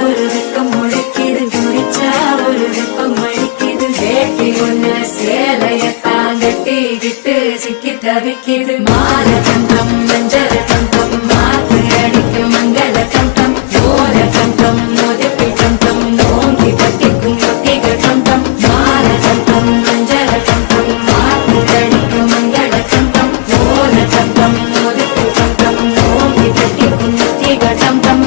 ஒரு வெக்கம் முளைக்குது குடிச்சா ஒரு வெப்பம் அடிக்குது வேட்டி ஒண்ணு சேலையத்தான் கட்டிக்கிட்டு சிக்கி தவிக்குது மாற கண்டம் மஞ்சள் கண்டம் மாத்து அடிக்கும் மங்கள கண்டம் ஓர கண்டம் மோதிப்பி கண்டம் நோங்கி பட்டிக்கும் ஒத்திக கண்டம் மாற கண்டம் மஞ்சள் கண்டம் மாத்து அடிக்கும் மங்கள கண்டம் ஓர கண்டம் மோதிப்பி கண்டம் நோங்கி பட்டிக்கும் ஒத்திக கண்டம்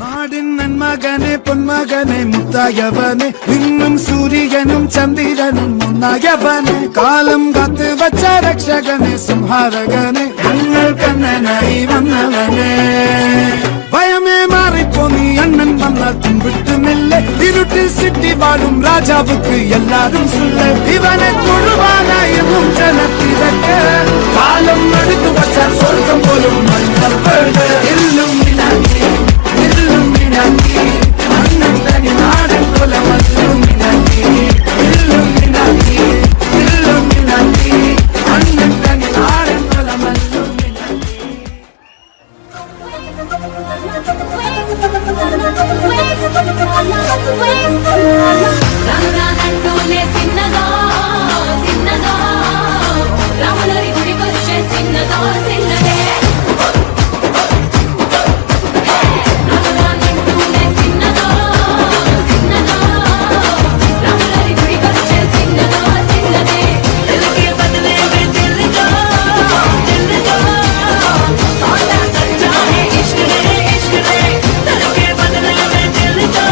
நாடின் நன்மகனே பொன்மகனே முத்தாயவனே இன்னும் சூரியனும் சந்திரனும் முன்னாயவனே காலம் காத்து வச்ச ரக்ஷகனே சிம்ஹாரகனே எங்கள் கண்ணனாய் வந்தவனே பயமே மாறிப்போ நீ அண்ணன் வந்தால் தும்பிட்டு நில்ல இருட்டில் சிட்டி வாழும் ராஜாவுக்கு எல்லாரும் சொல்ல இவனை தொழுவானா என்னும் ஜனத்திரக்க காலம் எடுத்து வச்சார் சொர்க்கம் போலும் மன்னர் எல்லும் அண்ணன் தனி நாடன் போல மல்லும் அண்ணன் தனி நாடன் போல மல்லும் రంగానంటూనే చిన్నదో చిన్నదో రాములరి గుడికొచ్చే చిన్నదో చిన్నదే రంగానంటూనే చిన్నదో చిన్నదో రాములరి గుడికొచ్చే చిన్నదో చిన్నదే దిల్కే బదలే మే దిల్ దో సోనా సచ్చా హై ఇష్క్ రే దిల్కే బదలే మే దిల్ దో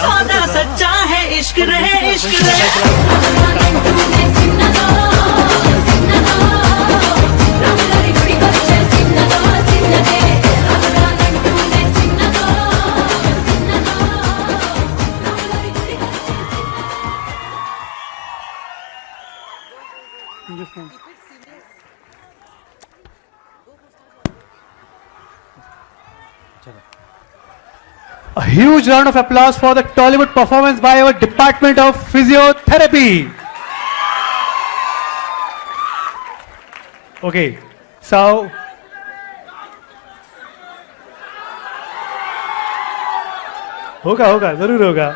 सौदा सच्चा है इश्क रहे इश्क रहे A huge round of applause for the Tollywood performance by our Department of Physiotherapy. Okay, so होगा जरूर होगा.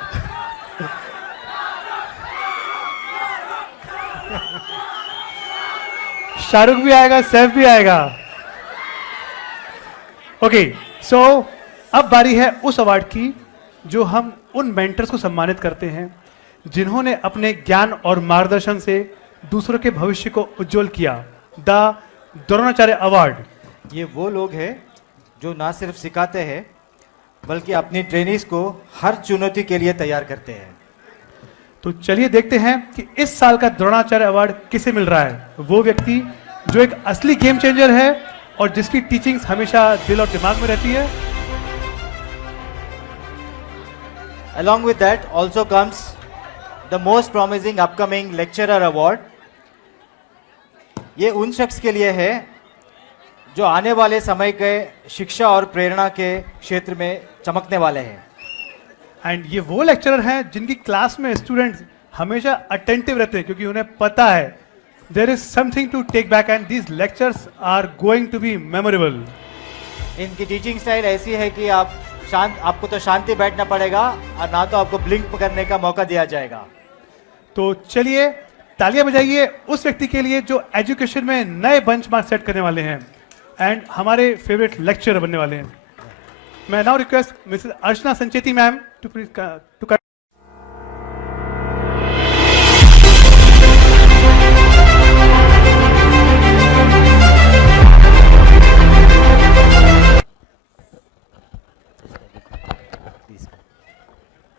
शाहरुख भी आएगा, सैफ भी आएगा. ओके, सो अब बारी है उस अवार्ड की जो हम उन मेंटर्स को सम्मानित करते हैं जिन्होंने अपने ज्ञान और मार्गदर्शन से दूसरों के भविष्य को उज्जवल किया. The Dronacharya award. ये वो लोग हैं जो ना सिर्फ सिखाते हैं बल्कि अपनी ट्रेनीज को हर चुनौती के लिए तैयार करते हैं. तो चलिए देखते हैं कि इस साल का द्रोणाचार्य अवार्ड किसे मिल रहा है. वो व्यक्ति जो एक असली गेम चेंजर है और जिसकी टीचिंग्स हमेशा दिल और दिमाग में रहती है. Along with that also comes the most promising upcoming lecturer award. ये उन शख्स के लिए है जो आने वाले समय के शिक्षा और प्रेरणा के क्षेत्र में चमकने वाले हैं. एंड ये वो लेक्चरर हैं जिनकी क्लास में स्टूडेंट्स हमेशा अटेंटिव रहते हैं क्योंकि उन्हें पता है there is something to take back and these lectures are going to be memorable. इनकी टीचिंग स्टाइल ऐसी है कि आपको तो शांति बैठना पड़ेगा और ना तो आपको ब्लिंक करने का मौका दिया जाएगा. तो चलिए तालियां बजाइए उस व्यक्ति के लिए जो एजुकेशन में नए बेंचमार्क सेट करने वाले हैं एंड हमारे फेवरेट लेक्चरर बनने वाले हैं. मैं now request Mrs Archana Sancheti ma'am to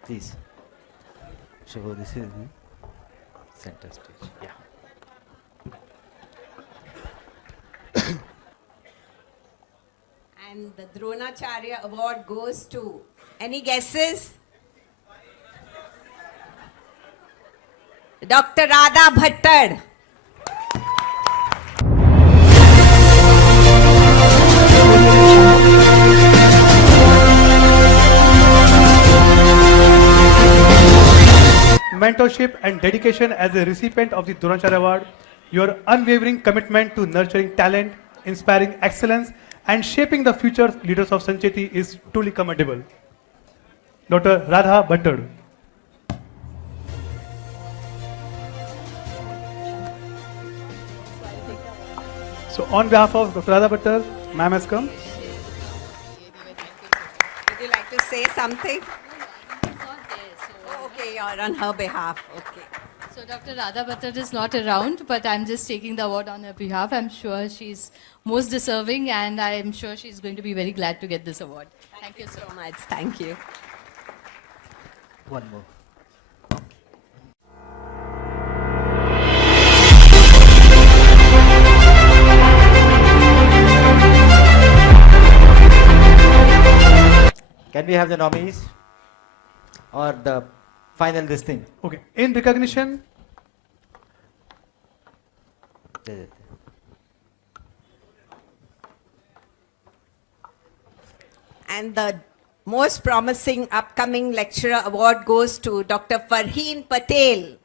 Please. So this is the center stage. Yeah. And the Dronacharya award goes to, any guesses? Doctor Radha Bhattad. Mentorship and dedication as a recipient of the Dronacharya Award, your unwavering commitment to nurturing talent, inspiring excellence, and shaping the future leaders of Sancheti is truly commendable. Dr. Radha Bhattad. So, on behalf of Dr. Radha Bhattad, ma'am has come. Would you like to say something? Oh, okay, you're on her behalf. Okay. So Dr. Radha Bhattad is not around, but I'm just taking the award on her behalf. I'm sure she's most deserving, and I'm sure she's going to be very glad to get this award. Thank you so much. Thank you. One more. Can we have the nominees or the final this thing? Okay. In recognition, And the most promising upcoming lecturer award goes to Dr. Farheen Patel.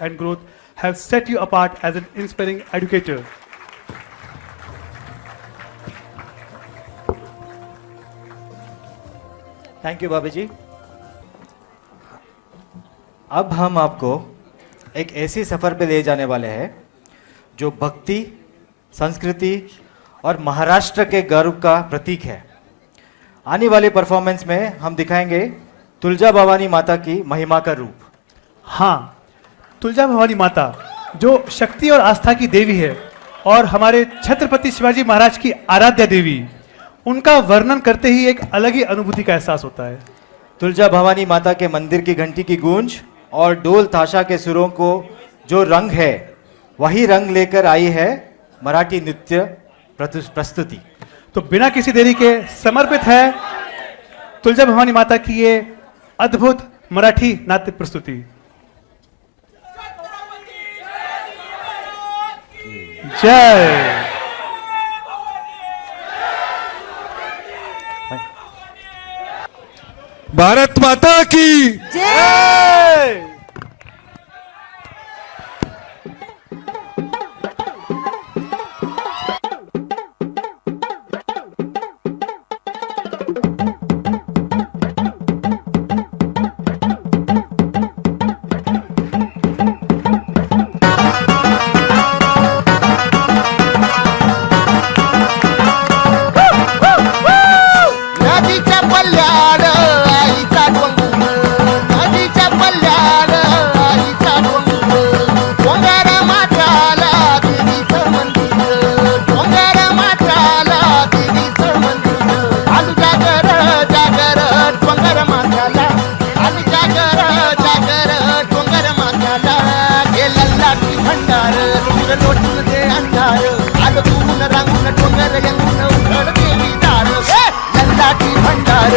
and growth have set you apart as an inspiring educator. Thank you Baba ji. अब हम आपको एक ऐसी सफर पे ले जाने वाले हैं जो भक्ति, संस्कृति और महाराष्ट्र के गर्व का प्रतीक है. आने वाले परफॉर्मेंस में हम दिखाएंगे तुलजा भवानी माता की महिमा का रूप. हाँ, तुलजा भवानी माता जो शक्ति और आस्था की देवी है और हमारे छत्रपति शिवाजी महाराज की आराध्य देवी, उनका वर्णन करते ही एक अलग ही अनुभूति का एहसास होता है. तुलजा भवानी माता के मंदिर की घंटी की गूंज और डोल ताशा के सुरों को जो रंग है, वही रंग लेकर आई है मराठी नृत्य प्रस्तुति. तो बिना किसी देरी के समर्पित है तुलजा भवानी माता की ये अद्भुत मराठी नाट्य प्रस्तुति. जय. भारत माता की जय. नदीच्या पल्ल्याड आईचा डोंगर, नदीच्या पल्ल्याड आईचा डोंगर, डोंगर माथ्याला देवीचं मंदिर, डोंगर माथ्याला देवीचं मंदिर. आलू जागर जागर डोंगर माथ्याला, आलू जागर जागर डोंगर माथ्याला, गेला लाटी भंडार रुंग लोटून दे अंधार, आलं तून रांगून डोंगर यंगून उघड देवी दार. लाटी भंडार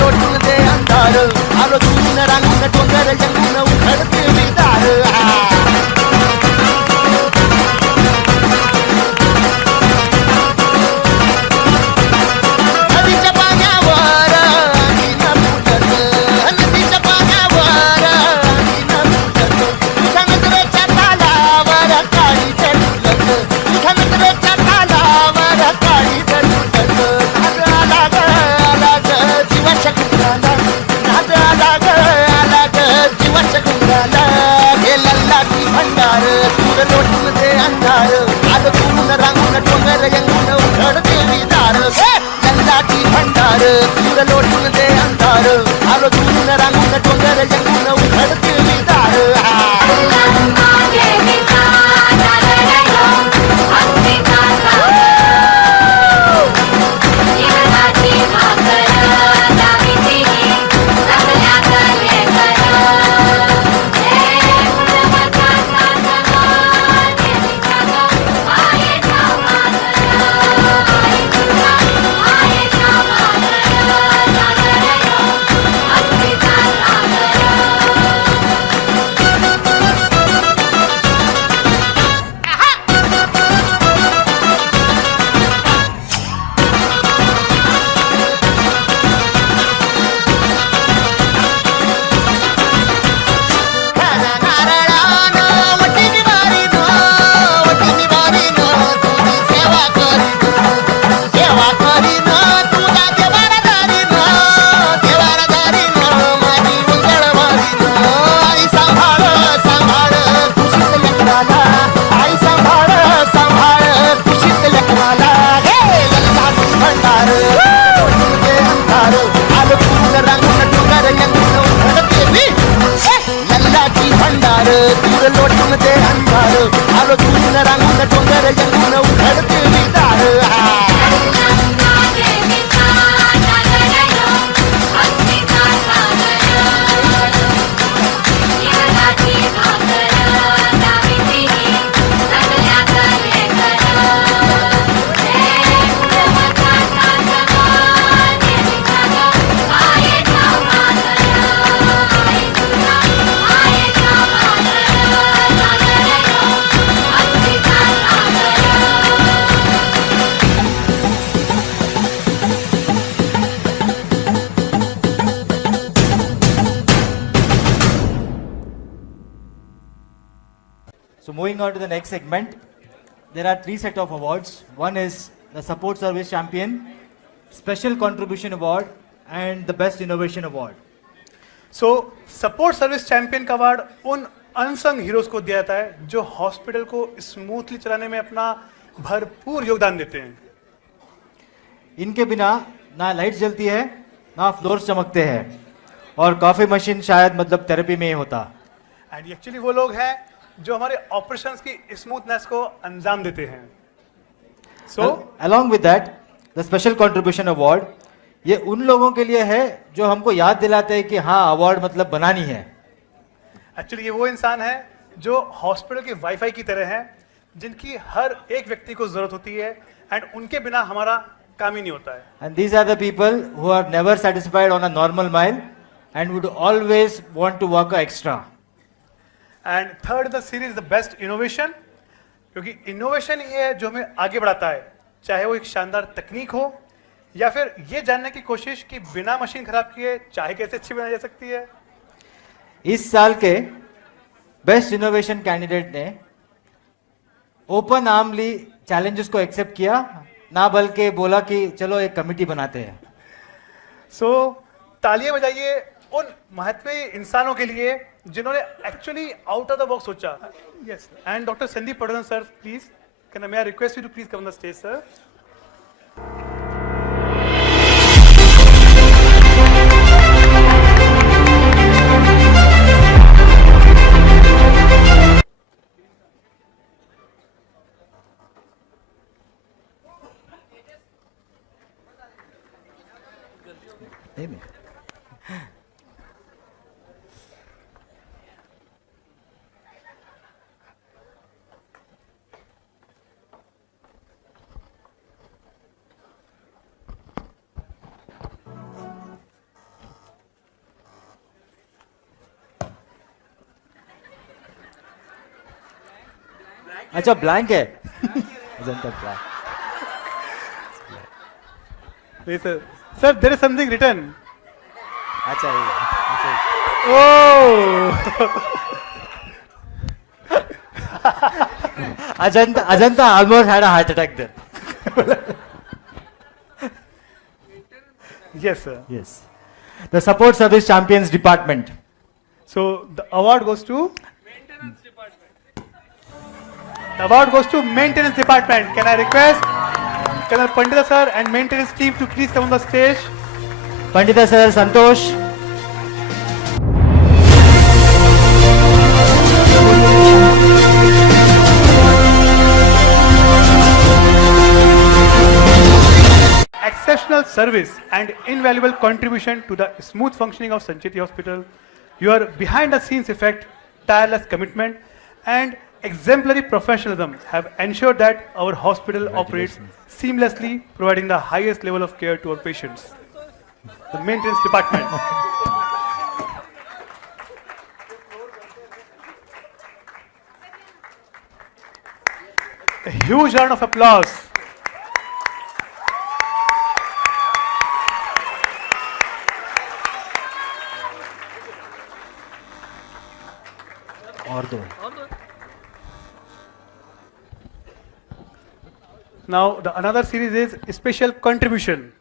लोटून दे अंधार, आलो तून रांगून डोंगर यंगून उघड देवी दार. नदीच्या पाण्यावर अंगीन फुटत, नदीच्या पाण्यावर अंगीन फुटत, तुझ्या नजरेच्या तालावर काळी झुलत, तुझ्या नजरेच्या तालावर काळी झुलत. नाद आला ग आला ग जीवाच्या कुंडाला, नाद आला ग आला ग जीवाच्या moving on to the next segment, there are 3 sets of awards. One is the Support Service Champion, Special Contribution Award, and the Best Innovation Award. So, Support Service Champion का अवार्ड उन अनसंग हीरोज को दिया जाता है जो hospital को smoothly चलाने में अपना भरपूर योगदान देते हैं. इनके बिना ना लाइट्स जलती है, ना फ्लोर्स चमकते हैं, और कॉफी मशीन शायद मतलब थेरेपी में ही होता. एंड एक्चुअली वो लोग हैं जो हमारे ऑपरेशंस की स्मूथनेस को अंजाम देते हैं. सो along with that, the Special Contribution Award, ये उन लोगों के लिए है जो हमको याद दिलाते हैं कि हाँ अवार्ड मतलब बनानी है. एक्चुअली ये वो इंसान है जो हॉस्पिटल के वाईफाई की तरह हैं, जिनकी हर एक व्यक्ति को जरूरत होती है एंड उनके बिना हमारा काम ही नहीं होता है. And these are the people who are never satisfied on a normal mile and would always want to work extra. And third the series the best innovation, क्योंकि इनोवेशन ये है जो हमें आगे बढ़ाता है, चाहे वो एक शानदार तकनीक हो या फिर ये जानने की कोशिश कि बिना मशीन खराब किए चाय कैसे अच्छी बनाई जा सकती है. इस साल के बेस्ट इनोवेशन कैंडिडेट ने ओपन आर्मली चैलेंजेस को एक्सेप्ट किया, ना बल्कि बोला कि चलो एक कमिटी बनाते हैं. सो तालियां बजाइए उन महत्वपूर्ण इंसानों के लिए जिन्होंने actually out of the box सोचा. Yes, and doctor Sandeep Patwardhan sir, please can I request you to please come on the stage sir. अच्छा ब्लैंक है. अजंता ब्लैंक. नहीं sir, sir there is something written. अच्छा Ajanta almost had a heart attack there. Yes sir. Yes. The Support Service Champions Department. So the award goes to Maintenance Department. Can I request Colonel Pandita sir and maintenance team to please come on the stage. Pandita sir, Santosh. Exceptional service and invaluable contribution to the smooth functioning of Sancheti Hospital. Your behind the scenes effect, tireless commitment and exemplary professionalism have ensured that our hospital operates seamlessly, providing the highest level of care to our patients. The maintenance department. A huge round of applause. Now the another series is special contribution.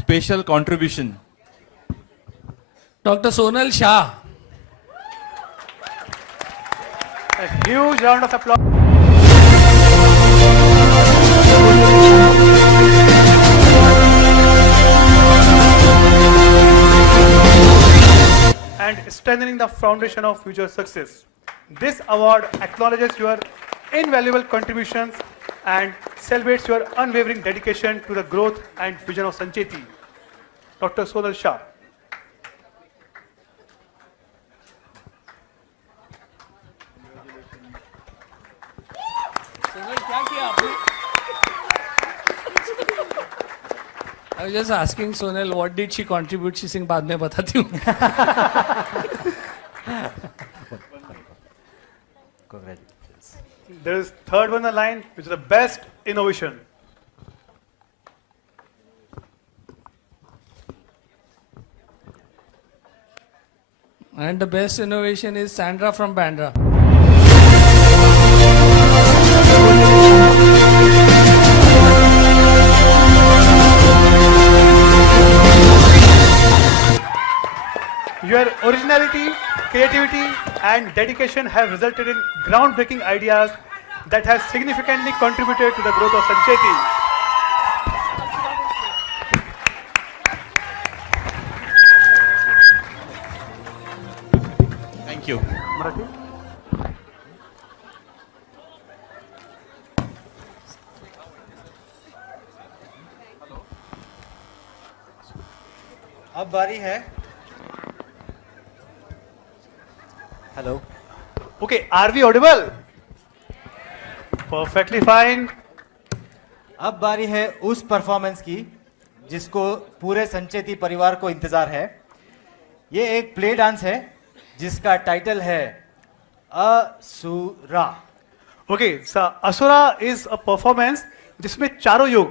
Special contribution. Dr. Sonal Shah. A huge round of applause. And strengthening the foundation of future success. This award acknowledges your invaluable contributions and celebrates your unwavering dedication to the growth and vision of Sancheti. Dr. Sonal Shah. I was just asking Sonal what did she contribute. She sing बाद में बताती हूँ. There is third one on the line, which is the best innovation. And the best innovation is Sandra from Bandra. Your originality, creativity, and dedication have resulted in groundbreaking ideas that have significantly contributed to the growth of Sancheti. Thank you. अब बारी है hello Okay, are we audible? Perfectly fine. अब बारी है उस performance की जिसको पूरे संचेती परिवार को इंतजार है। ये एक प्ले डांस है जिसका टाइटल है asura. Okay, so Asura is a performance जिसमें चारों योग,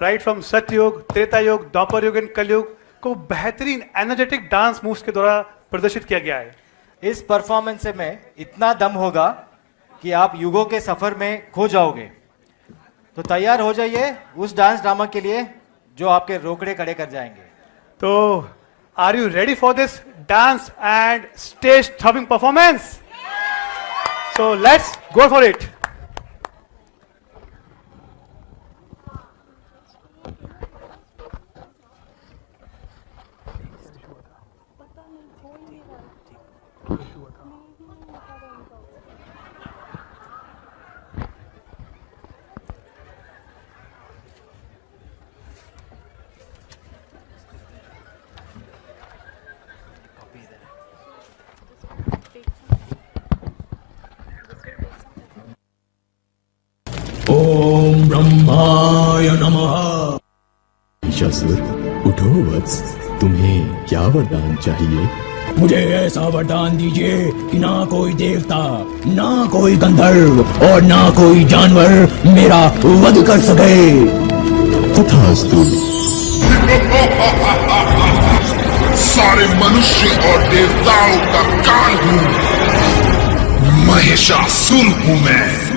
right from सत्य योग, त्रेता योग, द्वापर योग एंड कलयुग को बेहतरीन एनर्जेटिक डांस मूव्स के द्वारा प्रदर्शित किया गया है। इस परफॉर्मेंस में इतना दम होगा कि आप युगों के सफर में खो जाओगे। तो तैयार हो जाइए उस डांस ड्रामा के लिए जो आपके रोकड़े खड़े कर जाएंगे। तो are you ready for this dance and stage throbbing performance? So let's go for it. ओम ब्रह्माय नमः। ईशासुर उठो वत्स, तुम्हें क्या वरदान चाहिए? मुझे ऐसा वरदान दीजिए कि ना कोई देवता, ना कोई गंधर्व और ना कोई जानवर मेरा वध कर सके। तथास्तु। सारे मनुष्य और देवताओं का काल हूँ, महिषासुर हूँ मैं।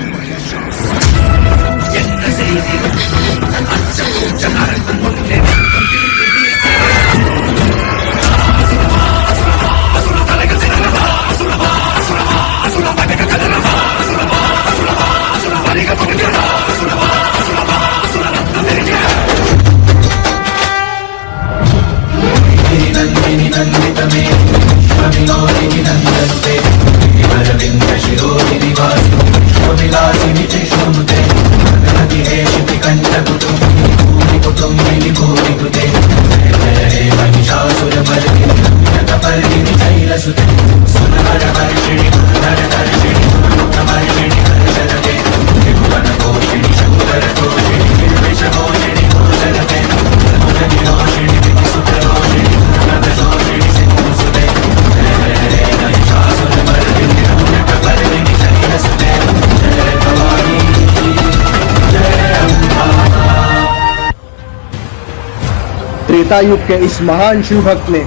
त्रेता युग के इस महान शिव भक्त ने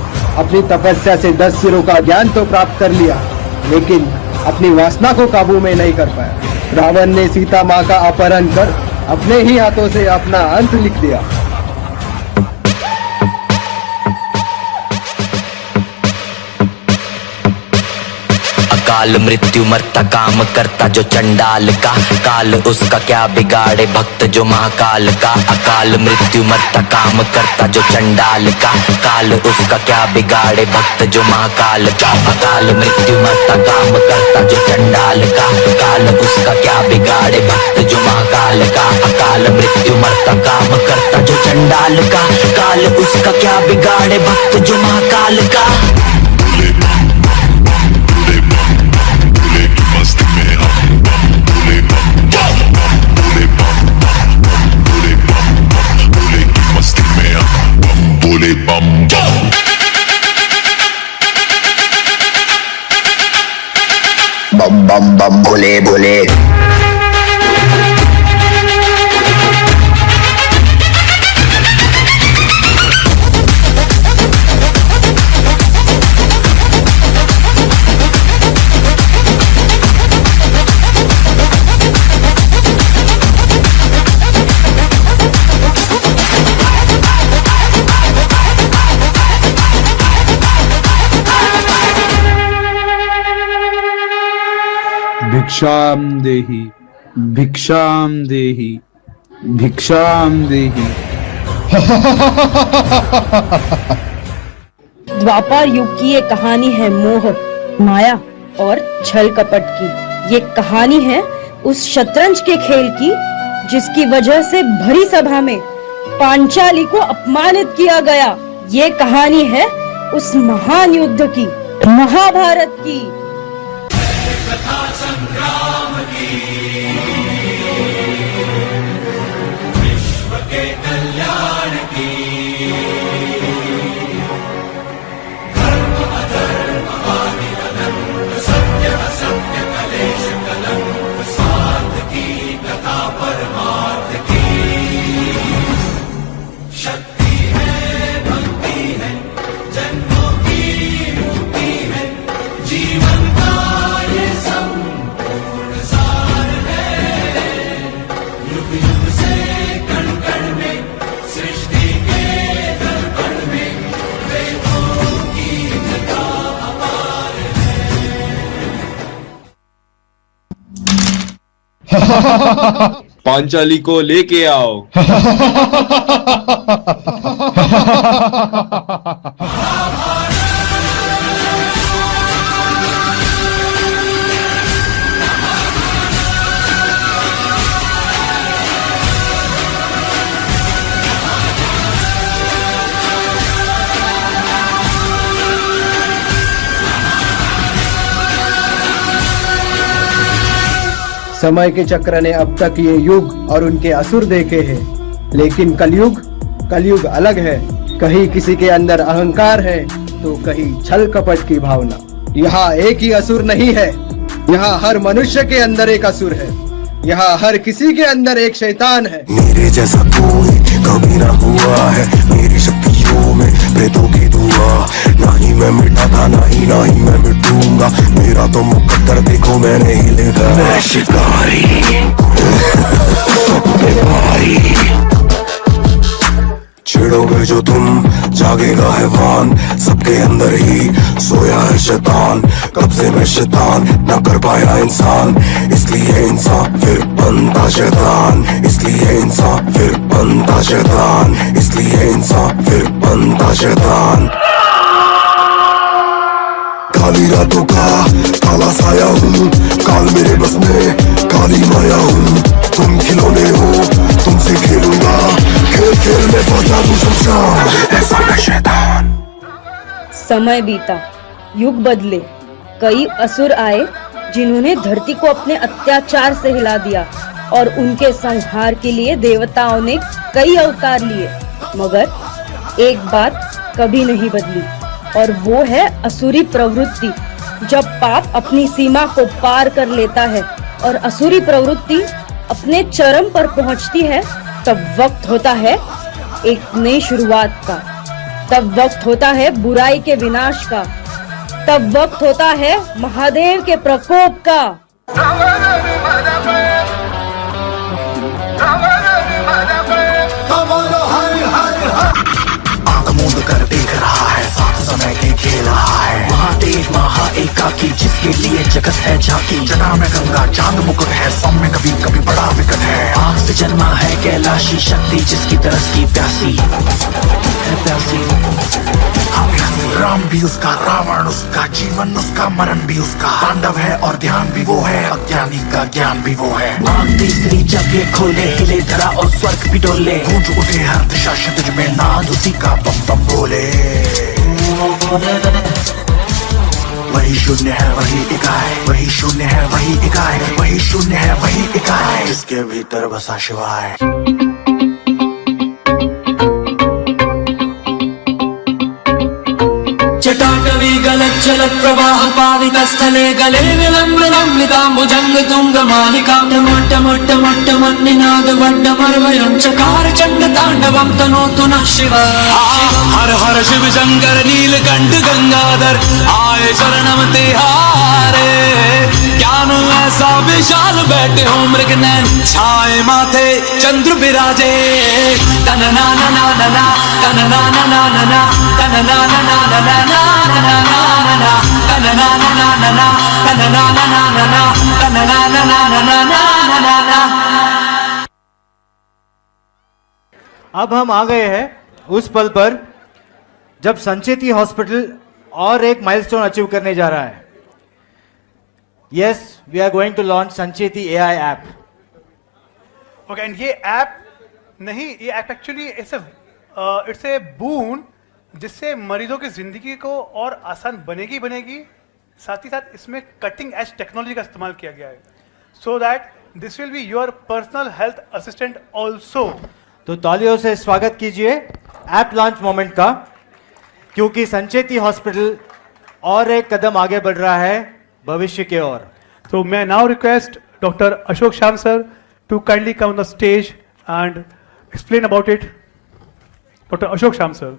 अपनी तपस्या से 10 सिरों का ज्ञान तो प्राप्त कर लिया, लेकिन अपनी वासना को काबू में नहीं कर पाया। रावण ने सीता माँ का अपहरण कर अपने ही हाथों से अपना अंत लिख दिया। काल मृत्यु मरता काम करता जो चंडाल का, काल उसका क्या बिगाड़े भक्त जो महाकाल का। अकाल मृत्यु मरता काम करता जो चंडाल का, काल उसका क्या बिगाड़े भक्त जो महाकाल का। अकाल मृत्यु मरता काम करता जो चंडाल का, काल उसका क्या बिगाड़े भक्त जो महाकाल का। अकाल मृत्यु मरता काम करता जो चंडाल का, काल उसका क्या बिगाड़े भक्त जो महाकाल का। बम बम बम बोले बोले। भिक्षाम देहि भिक्षाम देहि भिक्षाम देहि। द्वापर युग की ये कहानी है मोह, माया और छल कपट की। ये कहानी है उस शतरंज के खेल की जिसकी वजह से भरी सभा में पांचाली को अपमानित किया गया। ये कहानी है उस महान युद्ध की, महाभारत की। विश्व के कल्याण की, धर्म अधर्म आदि अनंत, सत्य असत्य कलेश कलंक, स्वार्थ की कथा परमार्थ की। शक्ति है, भक्ति है, जन्मों की मुक्ति है, जीवन का ये संपूर्ण सार है। युग युग से कण कण में, सृष्टि के दर्पण में, वेदों की कथा अपार है। पांचाली को लेके आओ। समय के चक्र ने अब तक ये युग और उनके असुर देखे हैं, लेकिन कलयुग अलग है। कहीं किसी के अंदर अहंकार है तो कहीं छल कपट की भावना। यहाँ एक ही असुर नहीं है, यहाँ हर मनुष्य के अंदर एक असुर है, यहाँ हर किसी के अंदर एक शैतान है। मेरे जैसा कोई कभी ना हुआ है, मेरी शक्तियों में प्रेतों की दुआ। ना ही मैं मिटा था, ना ही मैं मिटूंगा। मेरा तो मुकद्दर देखो मैंने ही लिखा। मैं शिकारी सबके भारी, छेड़ोगे जो तुम जागेगा हैवान। सबके अंदर ही सोया है शैतान, कब्जे में शैतान न कर पाया इंसान। इसलिए इंसान फिर बनता शैतान, इसलिए इंसान फिर बनता शैतान, इसलिए इंसान फिर बनता शैतान। काली रातों का काला साया हूँ, काल मेरे बस में काली माया हूँ। तुम खिलौने हो, तुमसे खेलूंगा, खेल खेल में पहुंचा दूं शमशान। ऐसा मैं शैतान। समय बीता, युग बदले, कई असुर आए जिन्होंने धरती को अपने अत्याचार से हिला दिया और उनके संहार के लिए देवताओं ने कई अवतार लिए। मगर एक बात कभी नहीं बदली और वो है असुरी प्रवृत्ति। जब पाप अपनी सीमा को पार कर लेता है और असुरी प्रवृत्ति अपने चरम पर पहुंचती है, तब वक्त होता है एक नई शुरुआत का। तब वक्त होता है बुराई के विनाश का। तब वक्त होता है महादेव के प्रकोप का। आंख मूंद कर देख रहा है, साथ समय के खेल रहा है। महादेव महा एकाकी, जिसके लिए जगत है झांकी। जना में गंगा चांद मुकुट है, सम में कभी कभी बड़ा विकट है। आग से जन्मा है कैलाशी शक्ति, जिसकी तरस की प्यासी है प्यासी। राम भी उसका, रावण उसका, जीवन उसका, मरण भी उसका। पांडव है और ध्यान भी वो है, अज्ञानी का ज्ञान भी वो है। आग तीसरी जब ये खोले, हिले धरा और स्वर्ग भी डोले। गूंज उठे हर दिशा क्षितिज में, नाद उसी का बम बम बोले। वही शून्य है वही इकाई, वही शून्य है वही इकाई, वही शून्य है वही इकाई, जिसके भीतर बसा शिवाय। जटाटवी गलज्जल प्रवाह पावित स्थले गले विलम्ब लम्बिता भुजंग तुंग मालिका टमट मट्ट मट्ट मन्निनाद वड्डमर्वयं चकार चंड तांडवं तनोतु नः शिवाय। हर हर शिव शंकर नीलकंठ गंगाधर आए शरणम तिहारे। ज्ञान ऐसा विशाल बैठे हो मृगनयन छाए माथे चंद्र विराजे। तन ना ना ना ना ना तन ना ना ना ना ना तन ना ना ना ना ना ना ना ना ना तन ना ना ना ना ना अब हम आ गए हैं उस पल पर जब संचेती हॉस्पिटल और एक माइलस्टोन अचीव करने जा रहा है. Yes, we are going to launch Sancheti AI app. Okay and ये ऐप नहीं, ये ऐप एक्चुअली इट्स ए बून जिससे मरीजों की जिंदगी को और आसान बनेगी. साथ ही साथ इसमें कटिंग एज टेक्नोलॉजी का इस्तेमाल किया गया है so that this will be your personal health assistant also. तो तालियों से स्वागत कीजिए ऐप लॉन्च मोमेंट का, क्योंकि संचेती हॉस्पिटल और एक कदम आगे बढ़ रहा है भविष्य की ओर. So may I now request Dr. Ashok Sham sir to kindly come on the stage and explain about it. Dr. Ashok Sham sir.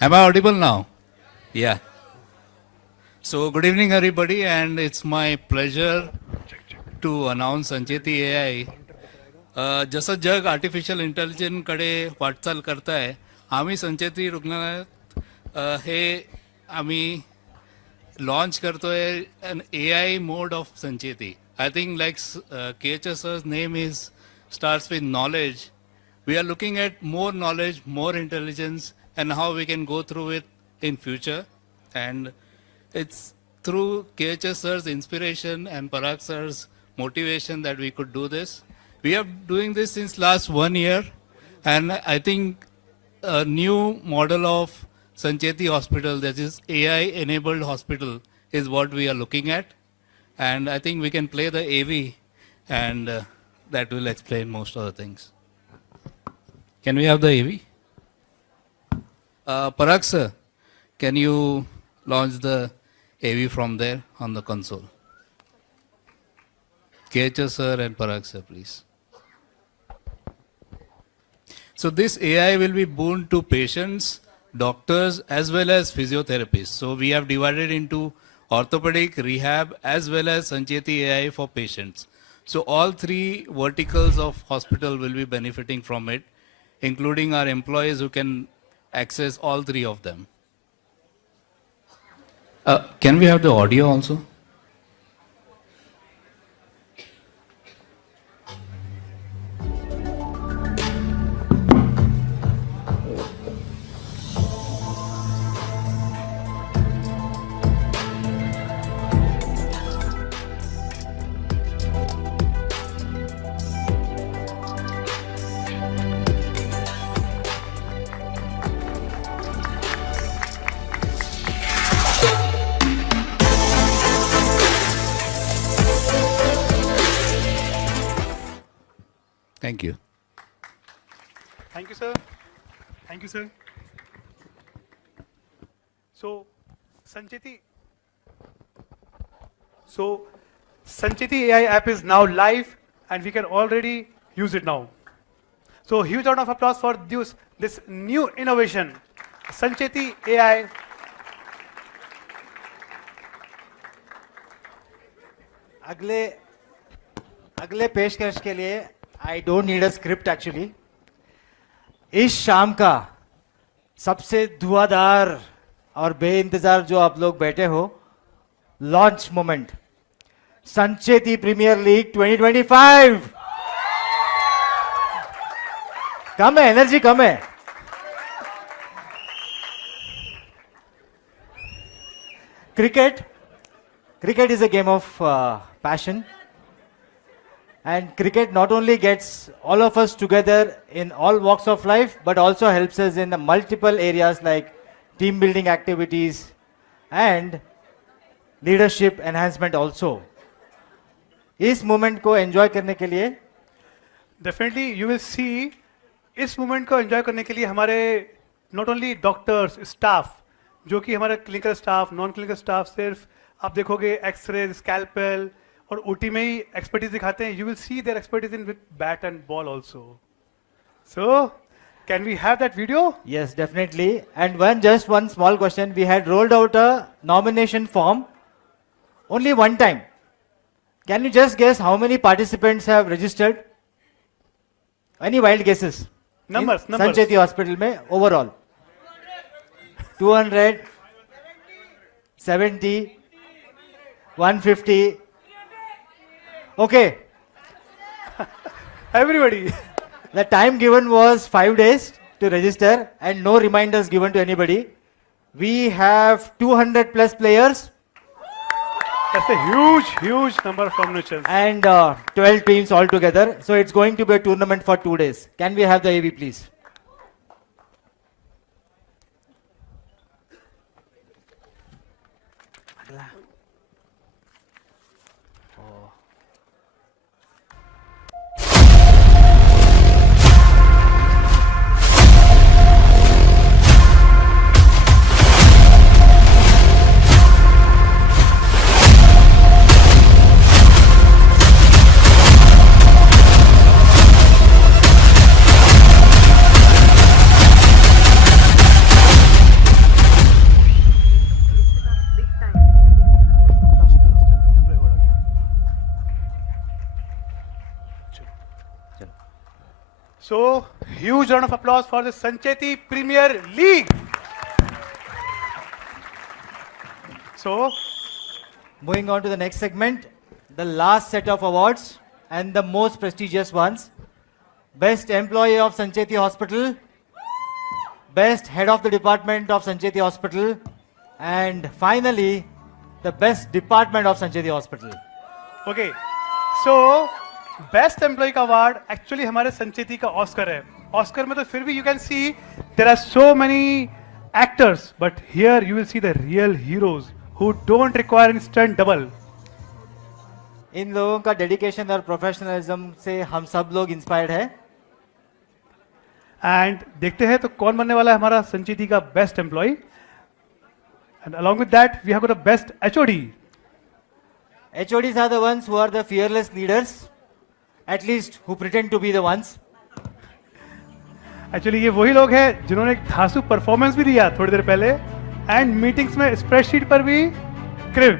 Am I audible now? Yeah. So good evening everybody, and it's my pleasure to announce Sancheti AI. जसं जग artificial intelligence कडे वाटचाल करत आहे, आम्ही संचेती रुग्णालयात हे आम्ही launch करतोय an AI mode of Sancheti. I think like KHS's name is starts with knowledge. We are looking at more knowledge, more intelligence, and how we can go through it in future. And it's through KHS sir's inspiration and Parag sir's motivation that we could do this. We are doing this since last 1 year, and I think a new model of Sancheti Hospital, that is AI-enabled hospital, is what we are looking at. And I think we can play the AV, and that will explain most of the things. Can we have the AV? Parag sir, can you launch the AV from there on the console? KHS sir and Parag sir, please. So this AI will be boon to patients, doctors, as well as physiotherapists. So we have divided into orthopedic, rehab, as well as Sancheti AI for patients. So all three verticals of hospital will be benefiting from it, including our employees who can access all three of them. Can we have the audio also? Thank you. Thank you, sir. Thank you, sir. So, Sancheti AI app is now live, and we can already use it now. So, huge round of applause for this new innovation, Sancheti AI. अगले पेशकश के लिए I don't need a script actually. इस शाम का सबसे धुआंधार और बेइंतजार जो आप लोग बैठे हो, launch moment Sancheti premier league 2025. कम है, एनर्जी कम है. Cricket is a game of passion. And cricket not only gets all of us together in all walks of life, but also helps us in the multiple areas like team building activities and leadership enhancement also. इस moment को enjoy करने के लिए Definitely you will see इस moment को enjoy करने के लिए हमारे not only doctors, staff, जो कि हमारा clinical staff, non-clinical staff, सिर्फ आप देखोगे एक्सरे, स्कैल्पेल और ओटी में ही एक्सपर्टीज दिखाते हैं. You will see their expertise in with bat and ball also. So, can we have that video? Yes, definitely. And just one small question. We had rolled out a nomination form only one time. Can you just guess how many participants have registered? Any wild guesses? Numbers. Sancheti Hospital में overall. 200, 70, 150. Okay. Everybody. The time given was 5 days to register and no reminders given to anybody. We have 200 plus players. That's a huge number of nominations. And 12 teams altogether. So it's going to be a tournament for 2 days. Can we have the AV, please? So, huge round of applause for the Sancheti Premier League. So, moving on to the next segment, the last set of awards and the most prestigious ones. Best Employee of Sancheti Hospital, Best Head of the Department of Sancheti Hospital, and finally, the Best Department of Sancheti Hospital. okay. So, best employ का award actually हमारे संचेती का Oscar है. Oscar में तो फिर भी you can see there are so many actors, but here you will see the real heroes who don't require any stunt double. इन लोगों का डेडिकेशन और प्रोफेशनलिज्म से हम सब लोग इंस्पायर्ड है. एंड देखते हैं तो कौन बनने वाला है हमारा संचेती का best employ. And along with that we have got the best HOD. HODs are the ones who are the fearless leaders, at least who pretend to be the ones. Actually ये वही लोग हैं जिन्होंने एक धांसू परफॉर्मेंस भी दिया थोड़ी देर पहले एंड मीटिंग्स में स्प्रेडशीट पर भी क्रिब.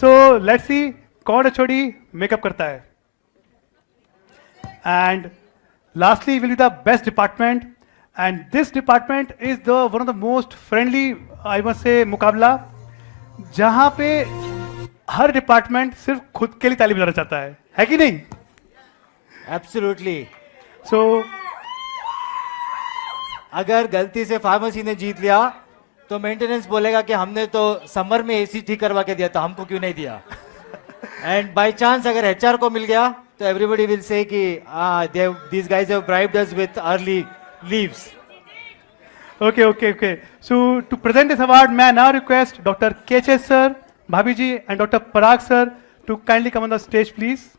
सो लेट्स सी कौन एचओडी मेकअप करता है. And lastly will be the best department, and this department is the one of the most friendly I must say मुकाबला, जहां पे हर डिपार्टमेंट सिर्फ खुद के लिए ताली बजाना चाहता है कि नहीं? Absolutely. So, अगर गलती से फार्मेसी ने जीत लिया तो मेंटेनेंस बोलेगा कि हमने तो समर में एसी ठीक करवा के दिया था, हमको क्यों नहीं दिया. एंड बाय चांस अगर एचआर को मिल गया तो एवरीबॉडी विल से कि these guys have bribed us with early leaves. Okay. So to present this award, may I now request Dr. KH sir, Bhabhi ji and Dr. Parag sir to kindly come on the stage, please.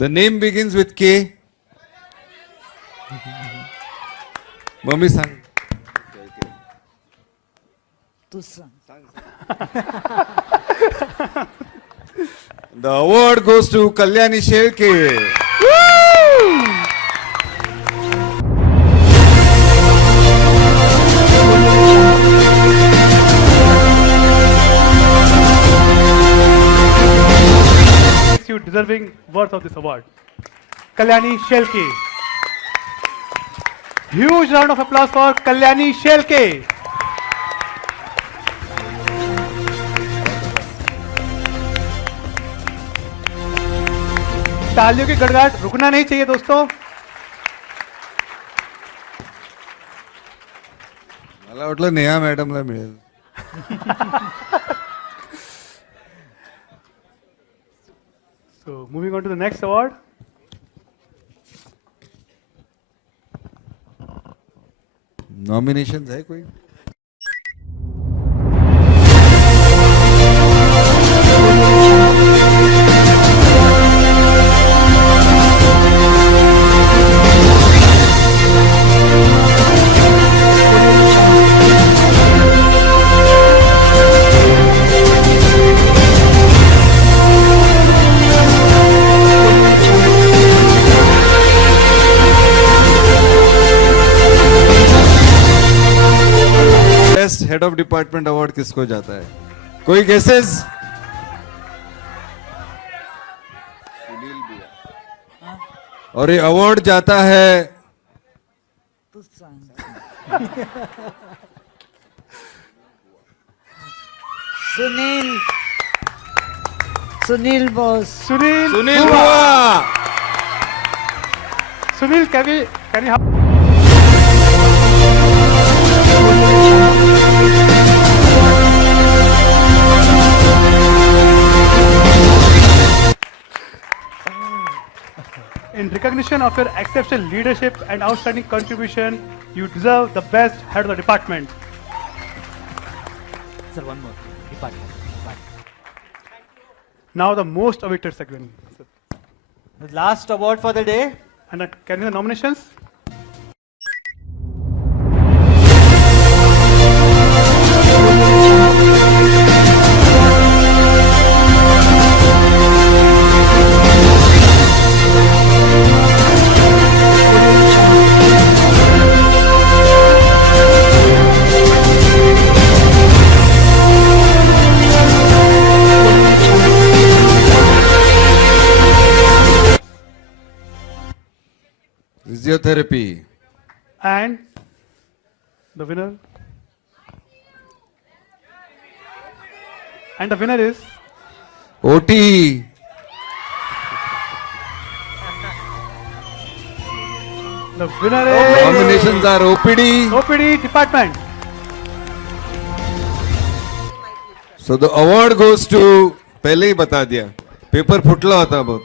The name begins with K. Mummy sang. The award goes to Kalyani Shelke. You deserving worth of this award, Kalyani Shelke. Huge round of applause for Kalyani Shelke. तालियों की गड़गड़ाहट रुकना नहीं चाहिए दोस्तों. मला वाटलं नेहा मॅडमला मिळेल. So moving on to the next award. Nomination है कोई? Best head of department award किसको जाता है? कोई गेसेस? और ये अवार्ड जाता है सुनील बॉस। सुनील बुआ। Sunil, can you help? In recognition of your exceptional leadership and outstanding contribution, you deserve the best head of the department. Sir, one more. Department. Now the most awaited segment. The last award for the day. And can we have the nominations? Physiotherapy. And the winner. And the winner is OT. the winner is Nominations are OPD. OPD department. So the award goes to, पहले ही बता दिया, paper फुटला होता बहुत.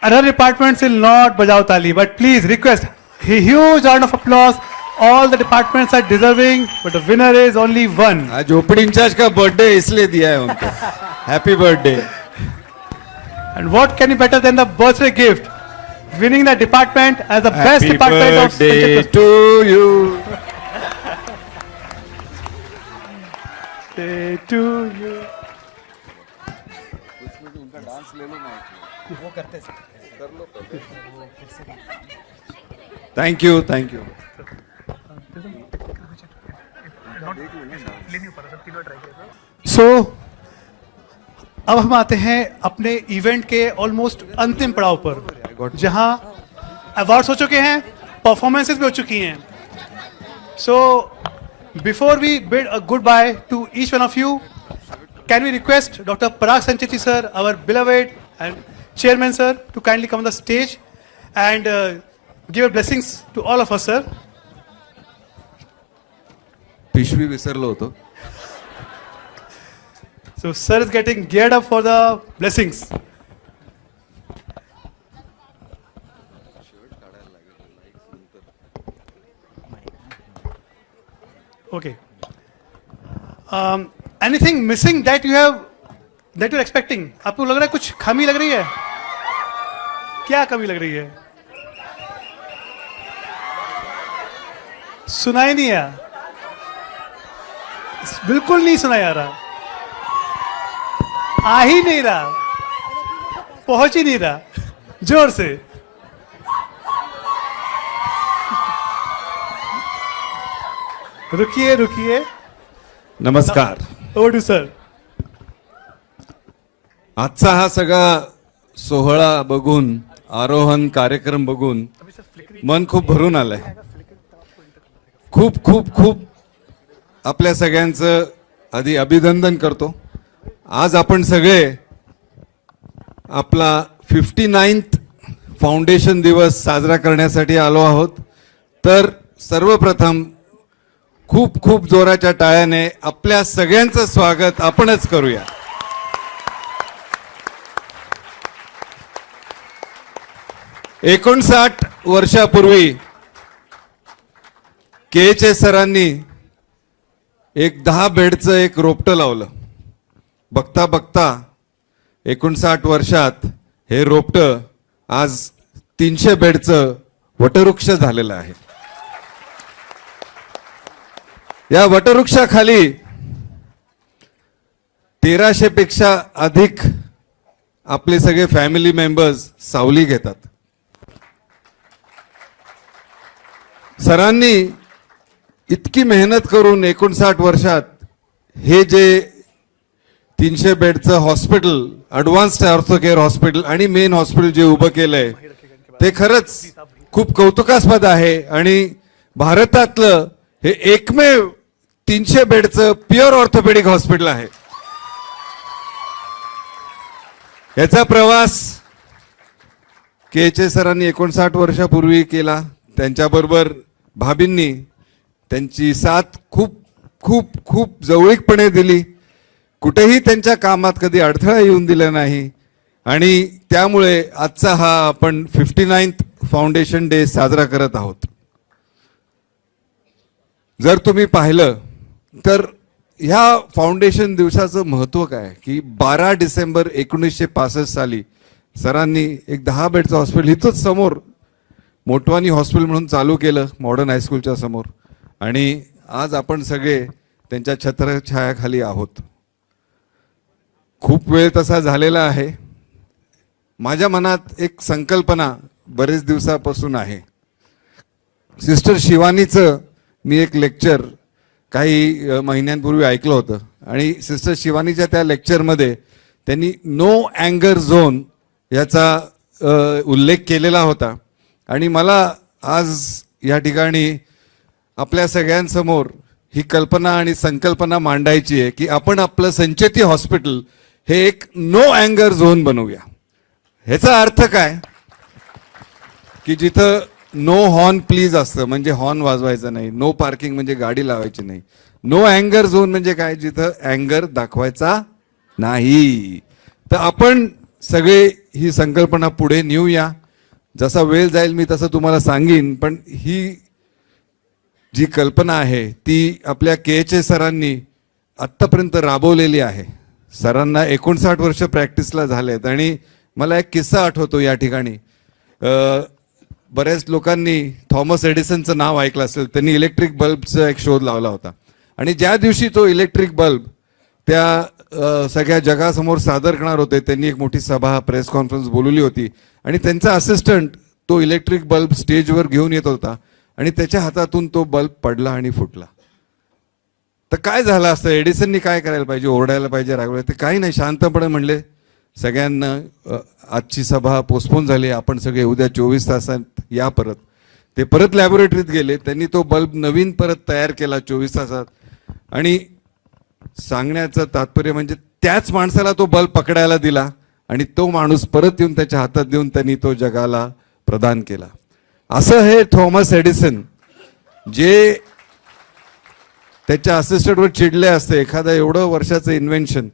Other departments will not bajao tali, but please request a huge round of applause. All the departments are deserving, but the winner is only one. आज opening in charge का birthday इसलिए दिया है उनको. Happy birthday. And what can be better than the birthday gift? Winning the department as the best department of Happy birthday to you. Day to you. Thank you, thank you. So, अब हम आते हैं अपने event के almost अंतिम पड़ाव पर, जहां अवार्ड्स हो चुके हैं, परफॉर्मेंसेस भी हो चुकी हैं. So before we bid a goodbye to each one of you, can we request Dr. Parag Sancheti sir, our beloved and chairman sir, to kindly come on the stage and give your blessings to all of us, sir. पिशवी विसरलो होतो. So sir is getting geared up for the blessings. Okay. Anything missing that you're expecting? आपको लग रहा है कुछ कमी लग रही है? क्या कमी लग रही है? सुनाई नहीं आ, बिल्कुल नहीं सुनाई आ रहा, आ ही नहीं रहा, पहुंच ही नहीं रहा. जोर से. रुकिए रुकिए. नमस्कार. ओडू सर. आजचा हा सगळा सोहळा बघून, आरोहण कार्यक्रम बघून मन खूप भरून आलंय. खूप खूप खूप आपल्या सगळ्यांचं आधी अभिनंदन करतो. आज आपण सगळे आपला फाउंडेशन दिवस साजरा करण्यासाठी आलो आहोत. तर सर्वप्रथम खूप खूप जोराच्या टाळ्याने आपल्या सगळ्यांचं स्वागत आपणच करूया. एकोणसाठ वर्षापूर्वी के सरांनी एक 10 बेडचं एक रोपटं लावलं. बघता बघता 59 वर्षात हे रोपटं आज 300 बेडचं वटवृक्ष झालेलं आहे. या वटवृक्षाखाली 1300 पेक्षा अधिक आपले सगळे फॅमिली मेंबर्स सावली घेतात. सरांनी इतकी मेहनत करून 59 वर्षात हे जे 300 बेडचं hospital, advanced ortho care hospital आणि मेन हॉस्पिटल जे उभं केलंय ते खरंच खूप कौतुकास्पद आहे. आणि भारतातलं हे एकमेव 300 बेडचं प्युअर ऑर्थोपेडिक हॉस्पिटल आहे. याचा प्रवास के सरांनी 59 वर्षापूर्वी केला. त्यांच्याबरोबर भाभींनी त्यांची साथ खूप खूप खूप जवळीकपणे दिली. कुठेही त्यांच्या कामात कधी अडथळा येऊन दिला नाही. आणि त्यामुळे आजचा हा आपण 59th फाउंडेशन डे साजरा करत आहोत. जर तुम्ही पाहिलं तर ह्या फाउंडेशन दिवसाचं महत्त्व काय की 12 डिसेंबर 1965 साली सरांनी एक 10 बेडचं हॉस्पिटल इथंच समोर मोटवानी हॉस्पिटल म्हणून चालू केलं मॉडर्न हायस्कूलच्या समोर. आणि आज आपण सगळे त्यांच्या छत्रछायाखाली आहोत. खूप वेळ तसा झालेला आहे. माझ्या मनात एक संकल्पना बरेच दिवसापासून आहे. सिस्टर शिवानीचं मी एक लेक्चर काही महिन्यांपूर्वी ऐकलं होतं आणि सिस्टर शिवानीच्या त्या लेक्चरमध्ये त्यांनी नो अँगर झोन याचा उल्लेख केलेला होता. आणि मला आज या ठिकाणी आपल्या सगळ्यांसमोर ही कल्पना आणि संकल्पना मांडायची आहे की आपण आपलं संचेती हॉस्पिटल हे एक नो अँगर झोन बनवूया. ह्याचा अर्थ काय की जिथं नो हॉर्न प्लीज असतं म्हणजे हॉर्न वाजवायचं नाही. नो पार्किंग म्हणजे गाडी लावायची नाही. नो अँगर झोन म्हणजे काय जिथं अँगर दाखवायचा नाही. तर आपण सगळे ही संकल्पना पुढे नेऊया. जसा वेळ जाईल मी तसं तुम्हाला सांगीन. पण ही जी कल्पना आहे ती आपल्या के सरांनी आत्तापर्यंत राबवलेली आहे. सरांना 59 वर्ष प्रॅक्टिसला झालेत. आणि मला एक किस्सा आठवतो या ठिकाणी. बऱ्याच लोकांनी थॉमस एडिसनचं नाव ऐकलं असेल. त्यांनी इलेक्ट्रिक बल्बचा एक शोध लावला होता. आणि ज्या दिवशी तो इलेक्ट्रिक बल्ब त्या सगळ्या जगासमोर सादर करणार होते त्यांनी एक मोठी सभा प्रेस कॉन्फरन्स बोलवली होती. आणि त्यांचा असिस्टंट तो इलेक्ट्रिक बल्ब स्टेजवर घेऊन येत होता आणि त्याच्या हातातून तो बल्ब पडला आणि फुटला. तर काय झालं असतं? एडिसननी काय करायला पाहिजे? ओरडायला पाहिजे, रागवायला? ते काही नाही, शांतपणे म्हणले सगळ्यांना आजची सभा पोस्टपोन झाली, आपण सगळे उद्या 24 तासात या परत. ते परत लॅबोरेटरीत गेले. त्यांनी तो बल्ब नवीन परत तयार केला 24 तासात. आणि सांगण्याचं तात्पर्य म्हणजे त्याच माणसाला तो बल्ब पकडायला दिला आणि तो माणूस परत येऊन त्याच्या हातात देऊन त्यांनी तो जगाला प्रदान केला. असं हे थॉमस एडिसन जे त्याच्या असिस्टंटवर चिडले असते एखादा एवढं वर्षाचं इन्व्हेन्शन,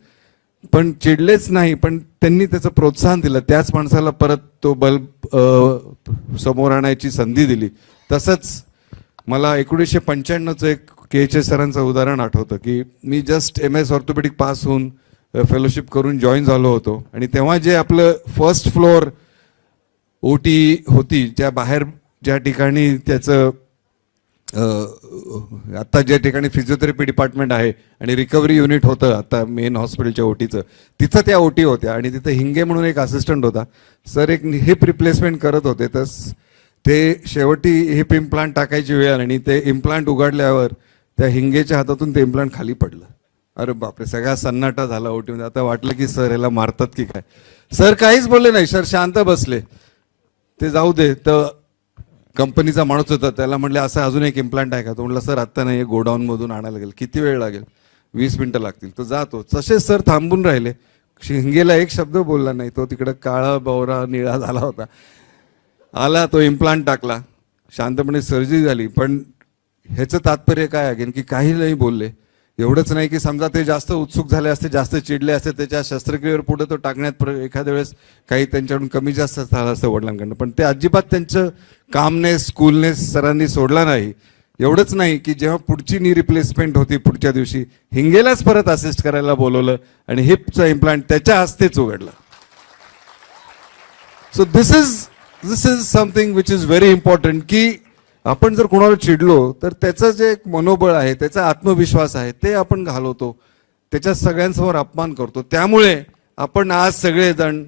पण चिडलेच नाही, पण त्यांनी त्याचं प्रोत्साहन दिलं. त्याच माणसाला परत तो बल्ब समोर आणायची संधी दिली. तसंच मला 1995चं एक के सरांचं उदाहरण आठवतं की मी जस्ट MS ऑर्थोपेडिक पास होऊन फेलोशिप करून जॉईन झालो होतो. आणि तेव्हा जे आपलं फर्स्ट फ्लोअर OT होती, ज्या बाहेर ज्या ठिकाणी त्याचं आता ज्या ठिकाणी फिजिओथेरपी डिपार्टमेंट आहे आणि रिकव्हरी युनिट होतं आता मेन हॉस्पिटलच्या OTचं, तिथं त्या OT होत्या. आणि तिथं हिंगे म्हणून एक असिस्टंट होता. सर एक हिप रिप्लेसमेंट करत होते. तर ते शेवटी हिप इम्प्लांट टाकायची वेळ आली आणि ते इम्प्लांट उघडल्यावर त्या हिंगेच्या हातातून ते इम्प्लांट खाली पडलं. अरे बापरे, सगळा सन्नाटा झाला OTमध्ये. आता वाटलं की सर याला मारतात की काय. सर काहीच बोलले नाही, सर शांत बसले. ते जाऊ दे. तर कंपनीचा माणूस होता, त्याला म्हटलं असं अजून एक इम्प्लांट आहे का? तो म्हटलं सर आत्ता नाही, गोडाऊनमधून आणायला लागेल. किती वेळ लागेल? 20 मिनिटं लागतील. तो जातो. तसेच सर थांबून राहिले. हिंगेला एक शब्द बोलला नाही. तो तिकडं काळा बवरा निळा झाला होता. आला तो इम्प्लांट टाकला, शांतपणे सर्जरी झाली. पण ह्याचं तात्पर्य काय आहे की काही नाही बोलले. एवढंच नाही की समजा ते जास्त उत्सुक झाले असते, जास्त चिडले असते, त्याच्या शस्त्रक्रियेवर पुढे तो टाकण्यात एखाद्या वेळेस काही त्यांच्याकडून कमी जास्त झालं असतं वडिलांकडनं. पण ते अजिबात त्यांचं कामनेस कूलनेस सरांनी सोडला नाही. एवढंच नाही की जेव्हा पुढची नी रिप्लेसमेंट होती पुढच्या दिवशी हिंगेलाच परत असिस्ट करायला बोलवलं आणि हिपचा इम्प्लांट त्याच्या हस्तेच उघडला. So this is something which is very important की आपण जर कोणावर चिडलो तर त्याचं जे एक मनोबळ आहे, त्याचा आत्मविश्वास आहे, ते आपण घालवतो, त्याच्या सगळ्यांसमोर अपमान करतो. त्यामुळे आपण आज सगळेजण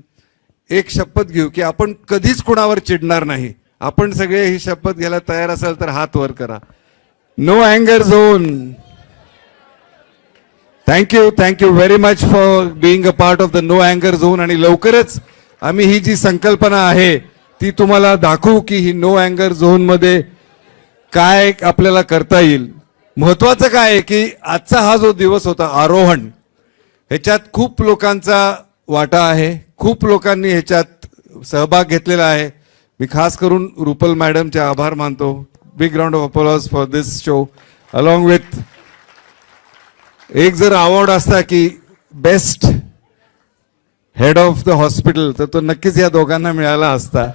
एक शपथ घेऊ की आपण कधीच कोणावर चिडणार नाही. आपण सगळे ही शपथ घ्यायला तयार असाल तर हात वर करा. No अँगर zone. Thank you very much for being a part of the no अँगर zone. आणि लवकरच आम्ही ही जी संकल्पना आहे ती तुम्हाला दाखवू की ही नो अँगर झोन मध्ये काय आपल्याला करता येईल. महत्वाचं काय आहे की आजचा हा जो दिवस होता आरोहण, ह्याच्यात खूप लोकांचा वाटा आहे, खूप लोकांनी ह्याच्यात सहभाग घेतलेला आहे. मी खास करून रुपल मॅडमचे आभार मानतो. Big round of applause for this show. Along with एक जर अवॉर्ड असता की best head of the hospital तर तो नक्कीच या दोघांना मिळाला असता.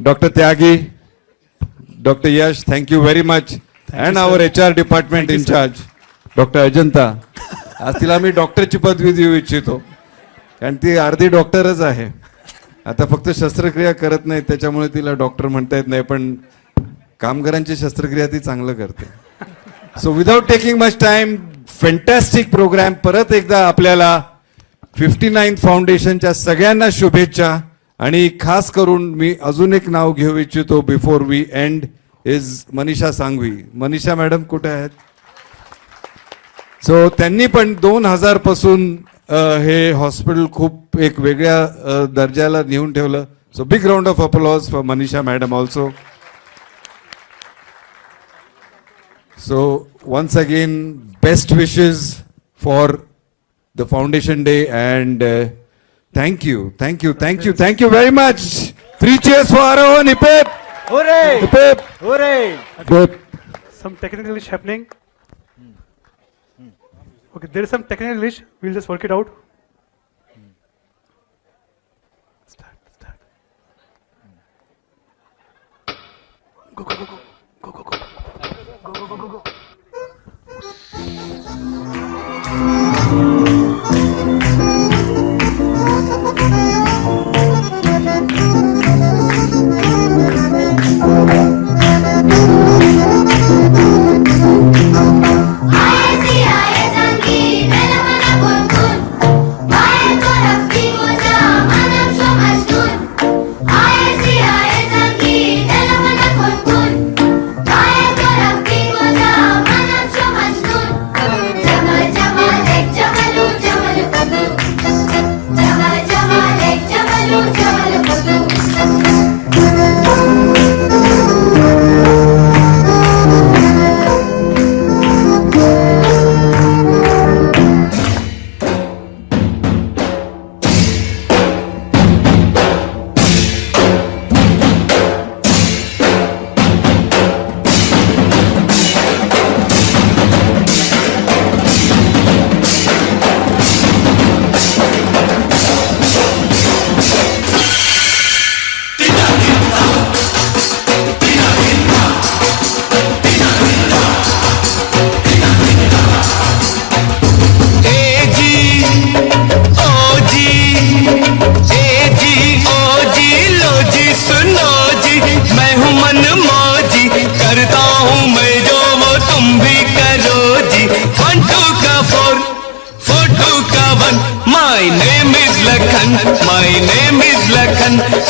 Doctor Tyagi, doctor Yash, thank you very much. And our HR department incharge doctor Ajanta. आज तिला मी डॉक्टरची पदवी देऊ इच्छितो कारण ती अर्धी डॉक्टरच आहे. आता फक्त शस्त्रक्रिया करत नाही त्याच्यामुळे तिला डॉक्टर म्हणता येत नाही, पण कामगारांची शस्त्रक्रिया ती चांगलं करते. So without taking much time, fantastic programme. परत एकदा आपल्याला 59 फाउंडेशनच्या सगळ्यांना शुभेच्छा. आणि खास करून मी अजून एक नाव घेऊ इच्छितो before we end, is Manisha Sanghvi. Manisha madam कुठे आहेत? सो त्यांनी पण 2000 पासून हे हॉस्पिटल खूप एक वेगळ्या दर्जाला नेऊन ठेवलं. So big round of applause for Manisha madam also. So once again best wishes for the foundation day and thank you very much. 3 cheers for Arohan. Hip hip. Hooray! Hip hip. Hooray! Hip hip. Some technical glitch happening. Okay, there is some technical glitch. We'll just work it out. Start. Go.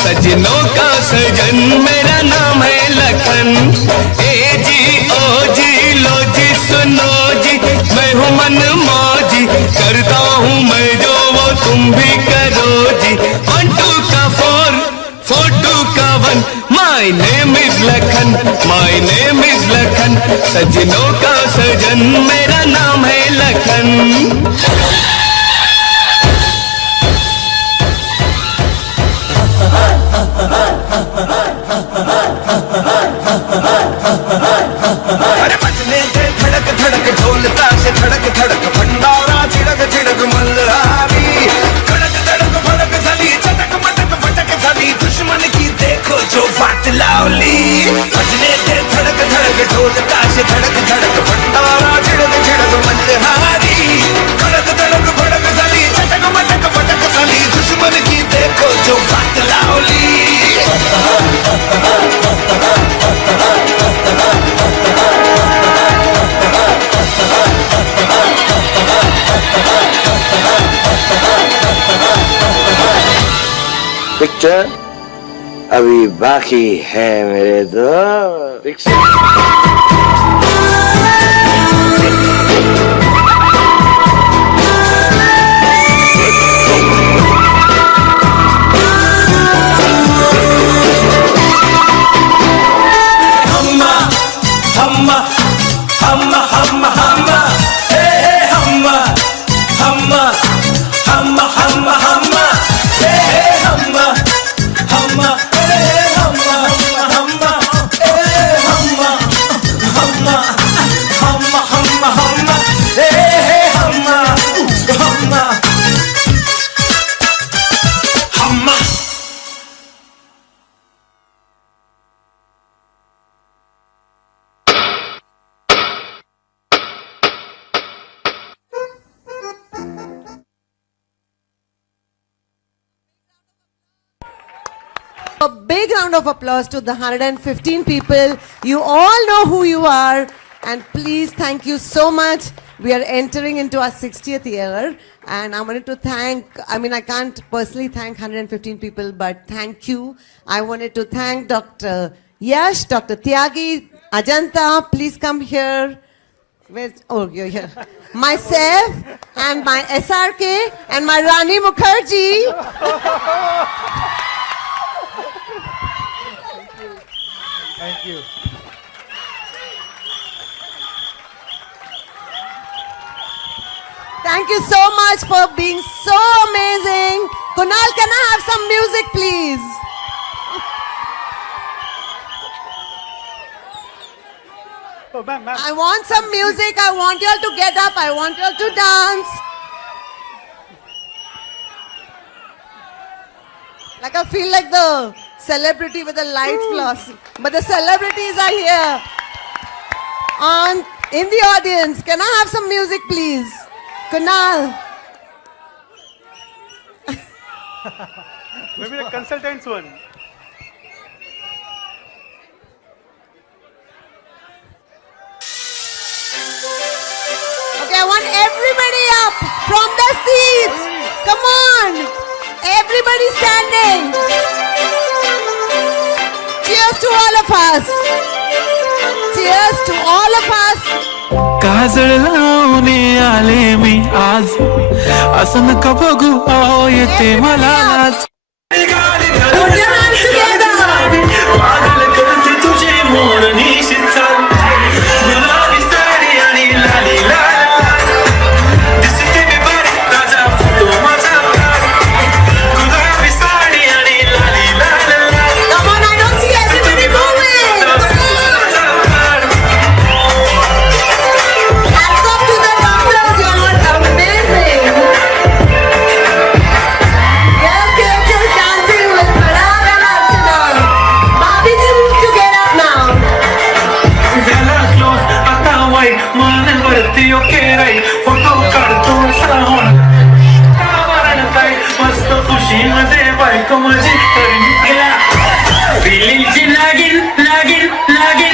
सजनों का सजन मेरा नाम है लखन. ए जी ओ जी लो जी सुनो जी, मैं हूँ मन मौजी, करता हूँ मैं जो वो तुम भी करो जी. 1 2 का 4 4 2 का 1, my name is Lakhan, my name is Lakhan. सजनों का सजन मेरा नाम है Lakhan. ha ha ha ha mister, अभी बाकी है मेरे दो रिक्शा। A big round of applause to the 115 people. You all know who you are. And please, thank you so much. We are entering into our 60th year. And I wanted to thank, I can't personally thank 115 people, but thank you. I wanted to thank Dr. Yash, Dr. Tyagi, Ajanta, please come here. Oh, you're here. Myself and my SRK and my Rani Mukherjee. Thank you. Thank you so much for being so amazing. Kunal, can I have some music, please? Oh, ma'am. I want some music. I want you all to get up. I want you all to dance. Like I feel like the celebrity with the lights floss. But the celebrities are here. In the audience. Can I have some music, please? Kunal. Maybe the consultants one. Okay, I want everybody up from the seats. Come on. Everybody standing. Cheers to all of us. Cheers to all of us. काजळ लावणे आले मी आज असं नका बघू अहो येते मला आज पागल करते तुझे मोरनीशी चाल गुलाबी साडी आणि लाली लाल दिसते मी बरी ताजा फोटो माझा गुलाबी साडी आणि लाली लाल Come on, I don't see everybody moving. Hats off to the doctors, you're amazing. Yes, characters dancing with Parag and Archana. Bobby ji needs to get up now. झाला क्लोज आता वाईट मानवरती ओके राईट फोटो काढतो असा होणार काय मस्त खुशीमध्ये बायको माझी फिलिंगची लागीन लागीन लागीन